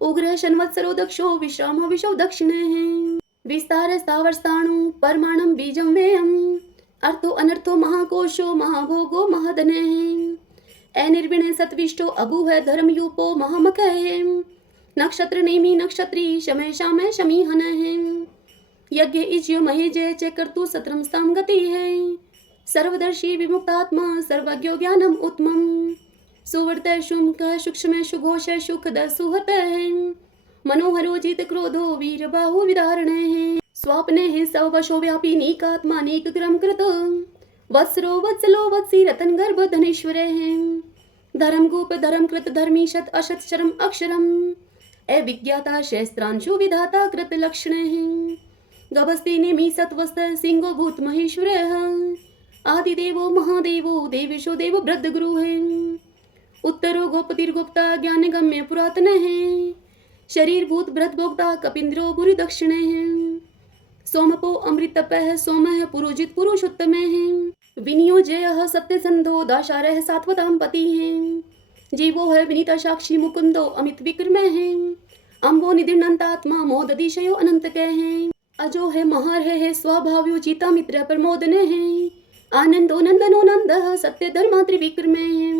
उग्र शनवत्सरो दक्षो विश्रामो विशो दक्षिण है। विस्तार स्थावर स्थाणु परमाणम बीजम वेयम। अर्थो अनर्थो महाकोशो महाभोगो महदन है। अनिर्विण सत्विष्टो अभु है धर्मयूपो महामख है। नक्षत्र नेमी नक्षत्री शमय शामय शमीहन है। यज्ञ इज्यो महेजय च कर्तु सत्रम स्तम गति है। सर्वदर्शी विमुक्तात्मा सर्वज्ञो ज्ञानम उत्तमम। सुवर्त शुंक सूक्ष्म सुघोष सुखद सुहत है। मनोहरो जित क्रोधो वीर बाहु विदारण है। स्वाप्ने है सवशो व्यापी नीकात्मा नीक क्रम कृत। वत्सरो वत्सलो वत्सी रतन गर्भ धनेश्वर है। धर्म गोप धर्म कृत धर्मी शत अशत शरम अक्षरम। अविज्ञाता शस्त्रांशु विधाता कृत लक्षण है। गभस्ति नेमि सत्वस्त सिंहो भूत महेश्वर आदिदेवो महादेवो देवेशो देव वृद्ध गुरु है। उत्तरो गोपतिर्गुप्ता ज्ञान गम्य पुरातन है। शरीर भूत व्रत भोक्ता कपिंद्रो बुरी दक्षिण है। सोमपो अमृत तपः सोम पुरोजित पुरुषोत्तम है। विनियोजय सत्य संधो दाशारह सात्वताम पति है। जीवो है विनीता साक्षी मुकुंदो अमित विक्रम है। अम्बो निधिर्नंतात्मा मोददिशयो अनंत कह है। अजो है महार है स्वभाव्यो जीता मित्र प्रमोदन है। आनंदो नंदनो नंद सत्य धर्मा त्रिविक्रम है।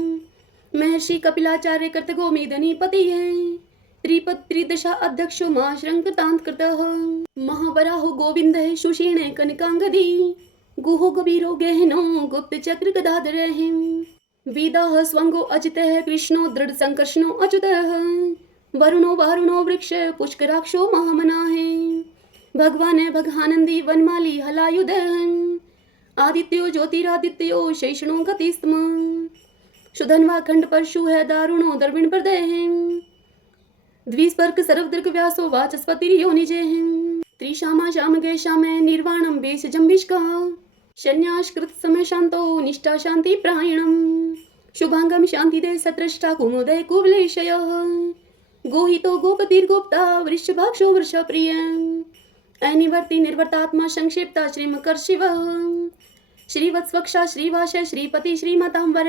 महर्षि कपिलाचार्य कर्तगो मेदनी पति है। त्रिपद त्रिदशा अध्यक्षो महाश्रंकृतांत कृतः। महावराहो गोविंद है सुषीणे कनकांगदी। गुहो कबीरो गहनो गुप्त चक्र गदाधर है। वेदाः स्वंगो अजित है कृष्णो दृढ़ संकर्षणो अच्युत। वरुणो वारुणो वृक्ष पुष्कराक्षो महामना है। भगवान है भगहानंदी वनमाली हलायुध। आदित्यो ज्योतिरादित्यो शैषणो गतिस्तम। सुधन्वा खंड परशु है दारुणो दर्विण प्रदय है। द्विस्पर्क सर्वदृक व्यासो वाचस्पति योनिजे है। त्रिशामा श्याम गे श्यामे निर्वाणम बेस जम्बिष्का। संन्यास कृत समय शांतो निष्ठा शांति प्रायणम। शुभांगम शांति दे सत्रष्टा कुमुदय कुवलेशय। गोहितो गोपतिर्गोप्ता वृषभाक्षो वृष प्रिय। अनिवर्ति निर्वर्तात्मा संक्षिप्ता श्रीमकर शिव। श्रीवत्स्वक्षा श्रीवास श्रीपति श्रीमतांबर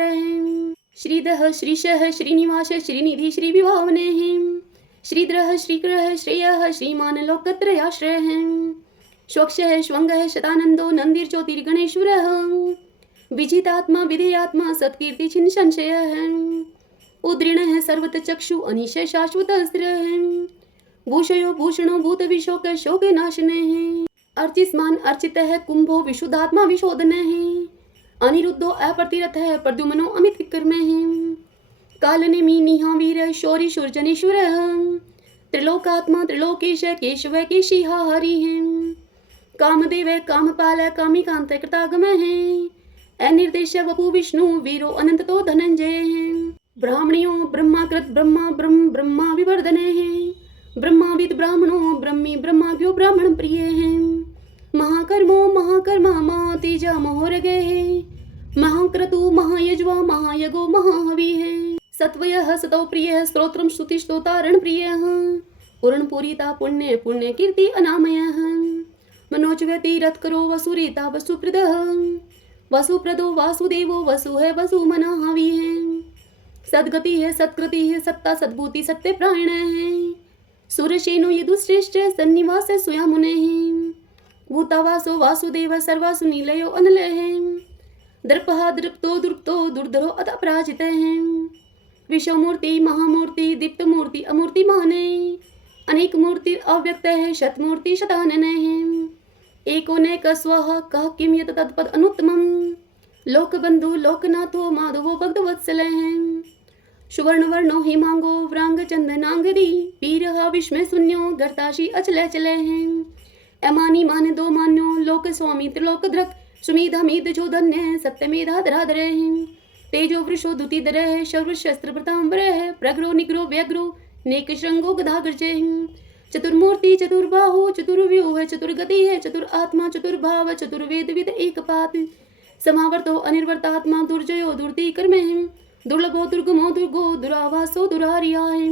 श्रीदह श्रीशः श्रीनिवास श्रीनिधि श्रीविभावने श्रीद्रः श्रीकृः श्रेयः श्रीमान लोकत्रयाश्रय स्वक्षः स्वंगः शतानंदो नंदिर ज्योतिर्गणेश्वरः। विजितात्मा विधेयात्मा सत्कीर्ति छिन्न संशय उद्रीण सर्वत चक्षु अनिश शाश्वत अस्त्र। भूषयो भूषणो भूत विशोक शोक नाशने अर्चिस्मान अर्चित है कुंभो विशुद्धात्मा विशोधन है। अनिरुद्धो अप्रतिरथ है प्रद्युमनो अमित विक्रम है। कालनेमी निहा वीर शौरी शूरजनेश्वर त्रिलोकात्मा त्रिलोकेश केशव केशिहा हरि है। कामदेव कामपाल कामिकांत कृतागम है। अनिर्देश वपु विष्णु वीरो अनंत तो धनंजय है। ब्राह्मणियों ब्रह्माकृत ब्रह्मा ब्रह्म ब्रह्मा विवर्धन है। ब्रह्माविद ब्राह्मणों ब्रह्मी ब्रह्माज्ञो ब्राह्मण प्रिय है। महाकर्मो महाकर्मा महातेजा महोरगे महाक्रतु महायज्वा महायगो महाहविः सत्वयः सतो प्रियः स्तोत्रं स्तुति स्तोतारण प्रियः पूर्णपूरिता पुण्य पुण्य कीर्ति अनामयः मनोज व्यतिरथ करो वसुरीता वसुप्रदः वसुप्रदो वासुदेवो वसु है वसु मना हवि है सदगति है सत्कृति है सत्ता सद्भूति सत्य प्राण है सूरसेनो यदुश्रेष्ठ सन्निवास सुया मुने भूतावासो वासुदेव सर्वासु नीलयो अनल है दर्पहा दृप्तो दुर्प्तो दुर्धरो अतपराजित है विश्वमूर्ति महामूर्ति दीप्त मूर्ति अमूर्ति माने अनेक मूर्ति अव्यक्त है शतमूर्ति शतानन है एकोनेक स्वः कः किम यत तत्पद अनुत्तमं लोकबंधु लोकनाथो माधवो भक्तवत्सल है सुवर्ण वर्णो हिमांगो व्रांग चंदनांगदी पीरहा विस्मय शून्यो गर्ताशी अचले चले हैं अमानी मान दो मान्यो लोक स्वामी त्रिलोक द्रक सुमेधामीद जो धन्य सत्यमेधा धराधर हैं तेजो वृषो दुति दर है शर्व शस्त्र प्रतांबर है प्रग्रो निग्रो व्यग्रो नेक श्रृंगो गदाग्रजे चतुर्मूर्ति चतुर्बाहु चतुर्व्यूह है चतुर्गति है चतुर आत्मा चतुर्भाव चतुर्वेद विद एक पात समावर्तो अनिर्वर्तात्मा दुर्जयो दुर्ति कर्म है दुर्लभो दुर्गमो दुर्गो दुरावासो दुरारिया है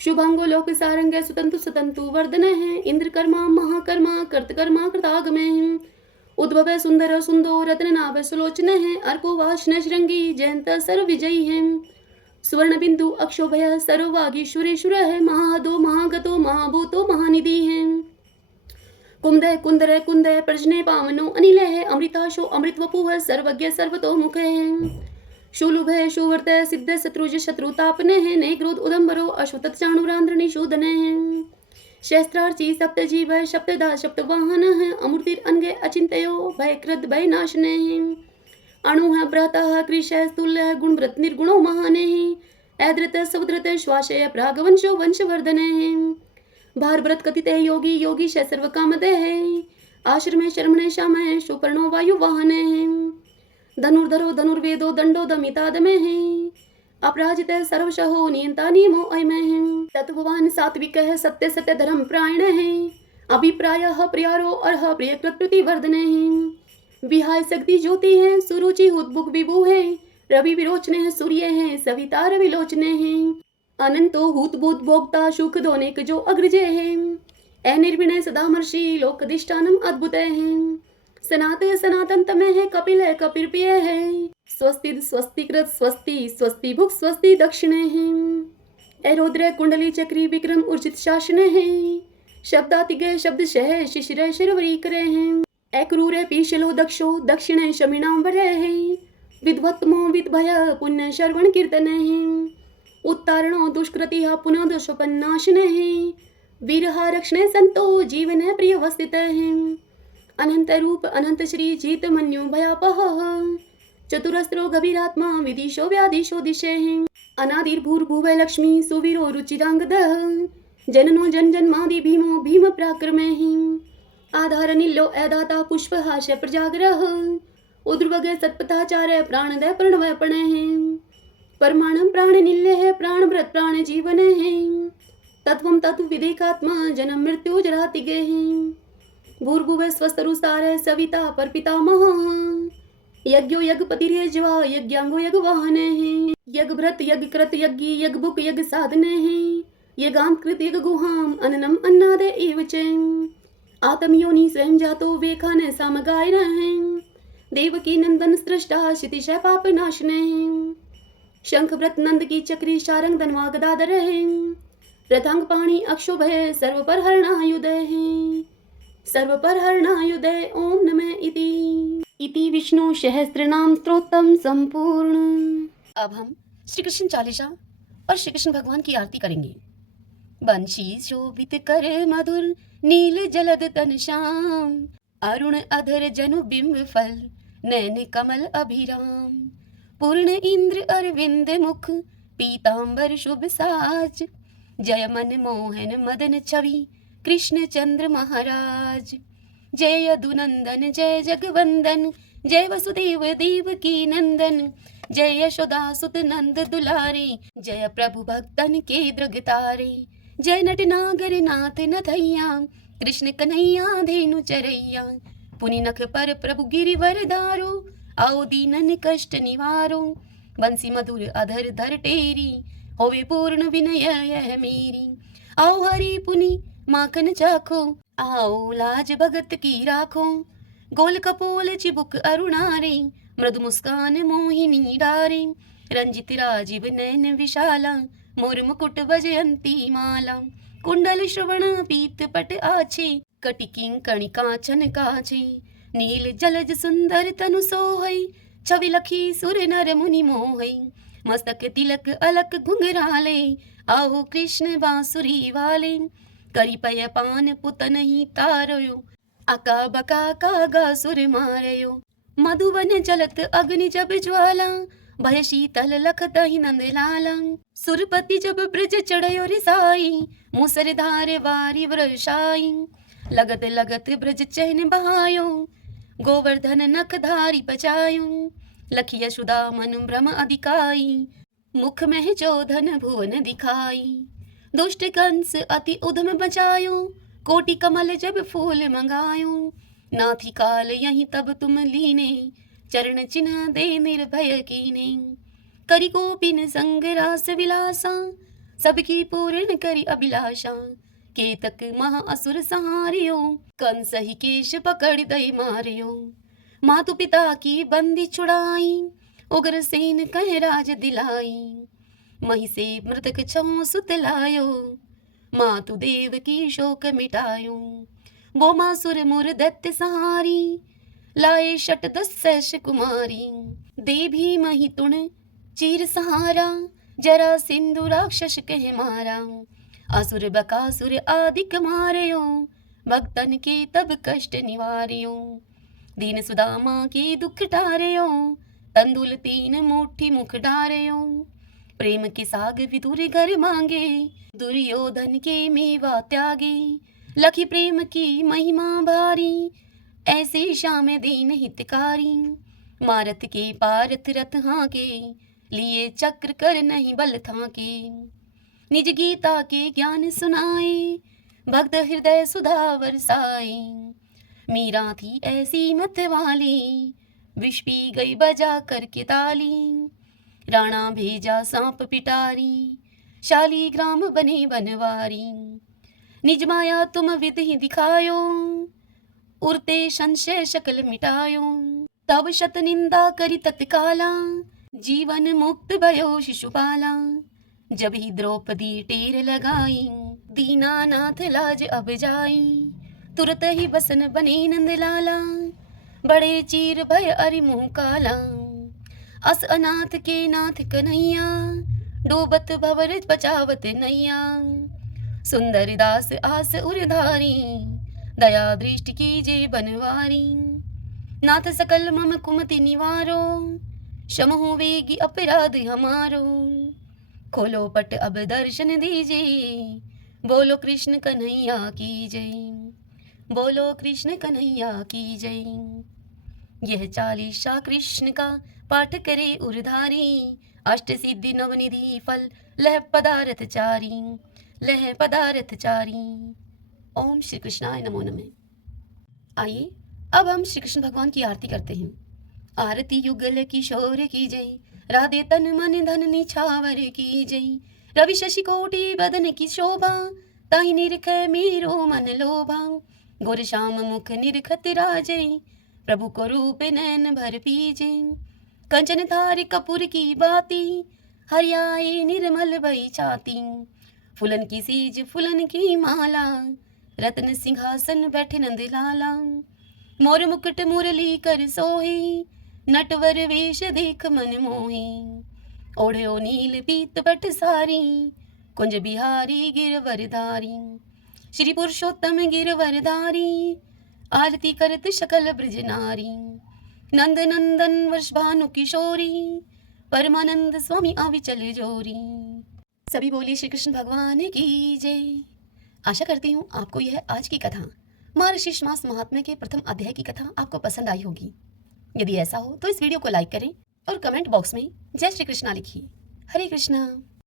शुभांगो लोक सारंग सुतंतु सुतंतु वर्धन है इंद्र कर्मा महाकर्मा कर्तकर्मा कृतागम है उद्भव सुंदर सुंदो रत्न नाभ सुलोचन है अर्को वाष्ण श्रृंगी जयंत सर्व विजयी है सुवर्ण बिंदु अक्षोभय सर्ववागीश्वरेश्वर है महादो महागतो महाभूतो महानिधि है कुंदय कुंदर कुंदय प्रजने पावनो अनिल है अमृताशो अमृत वपु है सर्वज्ञ सर्वतो मुख है शूलुभ है सुवर्त सिद्ध शत्रुज शत्रुतापन है नय क्रोध उदम्बरो अश्वत चाणुरांध्र निशोधन है शस्त्रार्ची सप्त जीव है सप्तदा सप्त वाहन है अमृतिर अनगे अचिंतयो भय कृत भय नाशन है अणु है भ्राता कृष है स्थूल है गुणव्रत निर्गुणो महान है ऐद्रत समुद्रत श्वासय प्रागवंशो वंशवर्धन है भार व्रत कथित है योगी योगी सर्व कामद है आश्रम शर्मण श्याम है सुपर्णो वायु वाहन है धनुर्धरो धनुर्वेदो दंडो दमितादम है अपराजित है सर्वशहो नियंता नियमो अयम है तत्ववान सात्विक है सत्य सत्य धर्म प्रायण है अभिप्राय प्रियारो अर्ह प्रियकृत प्रतिवर्धन है विहाय शक्ति ज्योति है सुरुचि हुदबुक विभु है रवि विरोचने है सूर्य है सविता रवि लोचने है अनंतो हुत भूत भोक्ता सुख दोनेक जो अग्रजय है अनिर्विणय सदामर्षि लोकधिष्ठानम अद्भुत है सनात सनातन तमय है कपिल है कपिल प्रिय है स्वस्ति स्वस्तिकृत स्वस्ति स्वस्ति भुक स्वस्ति दक्षिणे है एरोद्र कुंडली चक्री विक्रम उर्जित शासन है शब्दातिगय शब्द शह शिशिर शिरवरी करे हैं अक्रूर पीशलो दक्षो दक्षिण शमिनांबर है विद्वत्मो विद्भय पुण्य श्रवण कीर्तन है उत्तारणो दुष्कृति पुनः दोषोपन्नाशन है वीरहा रक्षणे संतो जीवन प्रिय वस्थित है अनंत रूप अनंत श्री जीत मन्यु भयापह चतुरस्त्रो गभीरात्मा विदिशो व्यादिशो दिशे है अनादिर्भूर्भुव लक्ष्मी सुवीरो रुचिरांगद जननो जन जन्मादि भीमो भीम पराक्रमे है आधार नीलो ऐदाता पुष्पहास्य प्रजाग्रह उद्रवग सत्पथाचार्य प्राणदय प्रणवय पण है परमाणम प्राण निल्य है प्राण व्रत प्राण जीवन है तत्वम तत्व विदेकात्मा जन्म मृत्यु जरातिगे है भूर्भुव स्वस्तरुसार सविता पर पितामह यज्ञो यज्ञपतिर्यज्वा यज्ञांगो यज्ञ वाहन है यज्ञ भ्रत यज्ञ कृत यज्ञ यज्ञ बुक यज्ञ साधन है यज्ञांत कृत यज्ञ गुहाम अन्नम अन्नाद एव च आत्मयोनि स्वयं जातो वेखान सामगाय रहे देवकी नंदन सृष्टा क्षितिशय पाप नाशन है शंख व्रत नंद की चक्री शारंग धनवा गदाधर है रथांग पाणी अक्षोभ है सर्व पर हरणायुध है सर्व पर हरणायुध ओम नमः इति विष्णु सहस्त्रनाम स्तोत्रम संपूर्ण। अब हम श्री कृष्ण चालीसा और श्री कृष्ण भगवान की आरती करेंगे। बंशी शोभित कर मधुर नील जलद तन श्याम अरुण अधर जनु बिंब फल नैन कमल अभिराम पूर्ण इंद्र अरविंद मुख पीतांबर शुभ साज जय मन मोहन मदन छवि कृष्ण चंद्र महाराज जय यदुनंदन जय जगवंदन जय वसुदेव देव की नंदन जय यशोदा सुत नंद दुलारे जय प्रभु भक्तन के दृगतारे जय नट नागर नाथ नथैया कृष्ण कन्हैया धेनु चरैया पुनि नख पर प्रभु गिरिवर धारो, आओ दीनन कष्ट निवारो। बंसी मधुर अधर धर टेरी, होवे पूर्ण विनय यह मेरी। आओ हरि पुनि माखन चाखो, आओ लाज भगत की राखो। गोल कपोल चिबुक अरुणारे, मृदु मुस्कान मोहिनी डारे। रंजित राजीव नयन विशाला, मोर मुकुट वजयंती माला। कुंडल श्रवण पीत पट आछे, कटिकिं कणि कांचन काछे। नील जलज सुंदर तनु सोहै, छवि लखी सुर नर मुनि मोहै। मस्तक तिलक अलक घुंघराले, आओ कृष्ण बांसुरी वाले। करी पय पान पुतन ही तारयो, अका बका कागा सुर मारयो। मधुवन जलत अग्नि जब ज्वाला, भय शीतल लखत ही नंद लाला। सुरपति जब ब्रज चढ़यो रिसाई, मुसर धार वारी वर्षाई। लगत लगत ब्रज चहन बहायो, गोवर्धन नख धारी पचायो। लखी यशोदा मन भ्रम अधिकाई, मुख में चोधन भुवन दिखाई। दुष्ट कंस अति उधम बचायो, कोटि कमल जब फूल मंगायो। नाथी काल यहीं तब तुम लीने, चरण चिन्ह दे निर्भय कीने। करि गोपिन संग रास विलासा, सबकी पूर्ण करि अभिलाषा। केतक महा असुर संहारियो, कंस ही केश पकड़ दई मारियो। मातु पिता की बंदी छुड़ाई, उग्र सेन कह राज दिलाई। मही से मृतक छौ सुत लायो, मातु देव की शोक मिटायो। वो मासुर मुर दैत्य सहारी, लाए शट 10 सहस कुमारी। दे भी मही तुण चीर सहारा, जरा सिंधु राक्षस कह मारा। असुर बकासुर आदिक मारयो, भक्तन के तब कष्ट निवार्यो। दीन सुदामा के दुख टारयो, तंदुल 3 मुट्ठी मुख डारयो। प्रेम के साग विदुर घर मांगे, दुर्योधन के मेवा त्यागे। लखी प्रेम की महिमा भारी, ऐसे श्याम दीन हितकारी। मारत के पारथ रथ हाके, लिए चक्र कर नहीं बल थाके। निज गीता के ज्ञान सुनाए, भक्त हृदय सुधा बरसाए। मीरा थी ऐसी मत वाली, विष पी गई बजा करके ताली। राणा भेजा सांप पिटारी, शालीग्राम बने बनवारी। निज माया तुम विधि दिखायो, उरते संशय शकल मिटायो। तब शत निंदा करी तत्काला, जीवन मुक्त भयो शिशुपाला। जब ही द्रौपदी टेर लगाई, दीनानाथ लाज अब जाई। तुरत ही बसन बने नंद लाला, बड़े चीर भय अरि मुँह काला। अस अनाथ के नाथ कन्हैया, डूबत भवर बचावत नैया। सुंदर दास आस उरधारी, दया दृष्टि कीजे बनवारी। नाथ सकल मम कुमति निवारो, क्षमहु वेगी अपराध हमारो। खोलो पट अब दर्शन दीजिए, बोलो कृष्ण कन्हैया की जय। बोलो कृष्ण कन्हैया की जय। यह चालीसा कृष्ण का पाठ करे उरधारी। अष्ट सिद्धि नवनिधि फल लह पदार्थ चारी, लह पदार्थ चारी। ओम श्री कृष्णाय नमो नमः। आइए अब हम श्री कृष्ण भगवान की आरती करते हैं। आरती युगल किशोर की जय, राधे तन मन धन निछावर की जय। रवि शशि कोटि बदन की शोभा, ताहि निरख मेरो मन लोभा। गुर श्याम मुख निरखत राजै, प्रभु को रूप नैन भर पीजे। कंचन थार कपूर की बाती, हरियाए निर्मल भई छाती। फुलन की सीज फुलन की माला, रत्न सिंहासन बैठे नंद लाला। मोर मुकुट मुरली कर सोहे, नटवर वेश देख मन मोहे। ओढ़ो नील पीत पट सारी, कुंज बिहारी गिरवरधारी। श्री पुरुषोत्तम गिरवरधारी, आरती करत शकल ब्रज नारी। नंद नंदन वर्ष भानु किशोरी, परमानंद स्वामी अविचल जोरी। सभी बोलिए श्री कृष्ण भगवान की जय। आशा करती हूँ आपको यह आज की कथा महर्षि मास महात्म्य के प्रथम अध्याय की कथा आपको पसंद आई होगी। यदि ऐसा हो तो इस वीडियो को लाइक करें और कमेंट बॉक्स में जय श्री कृष्णा लिखिए। हरे कृष्णा।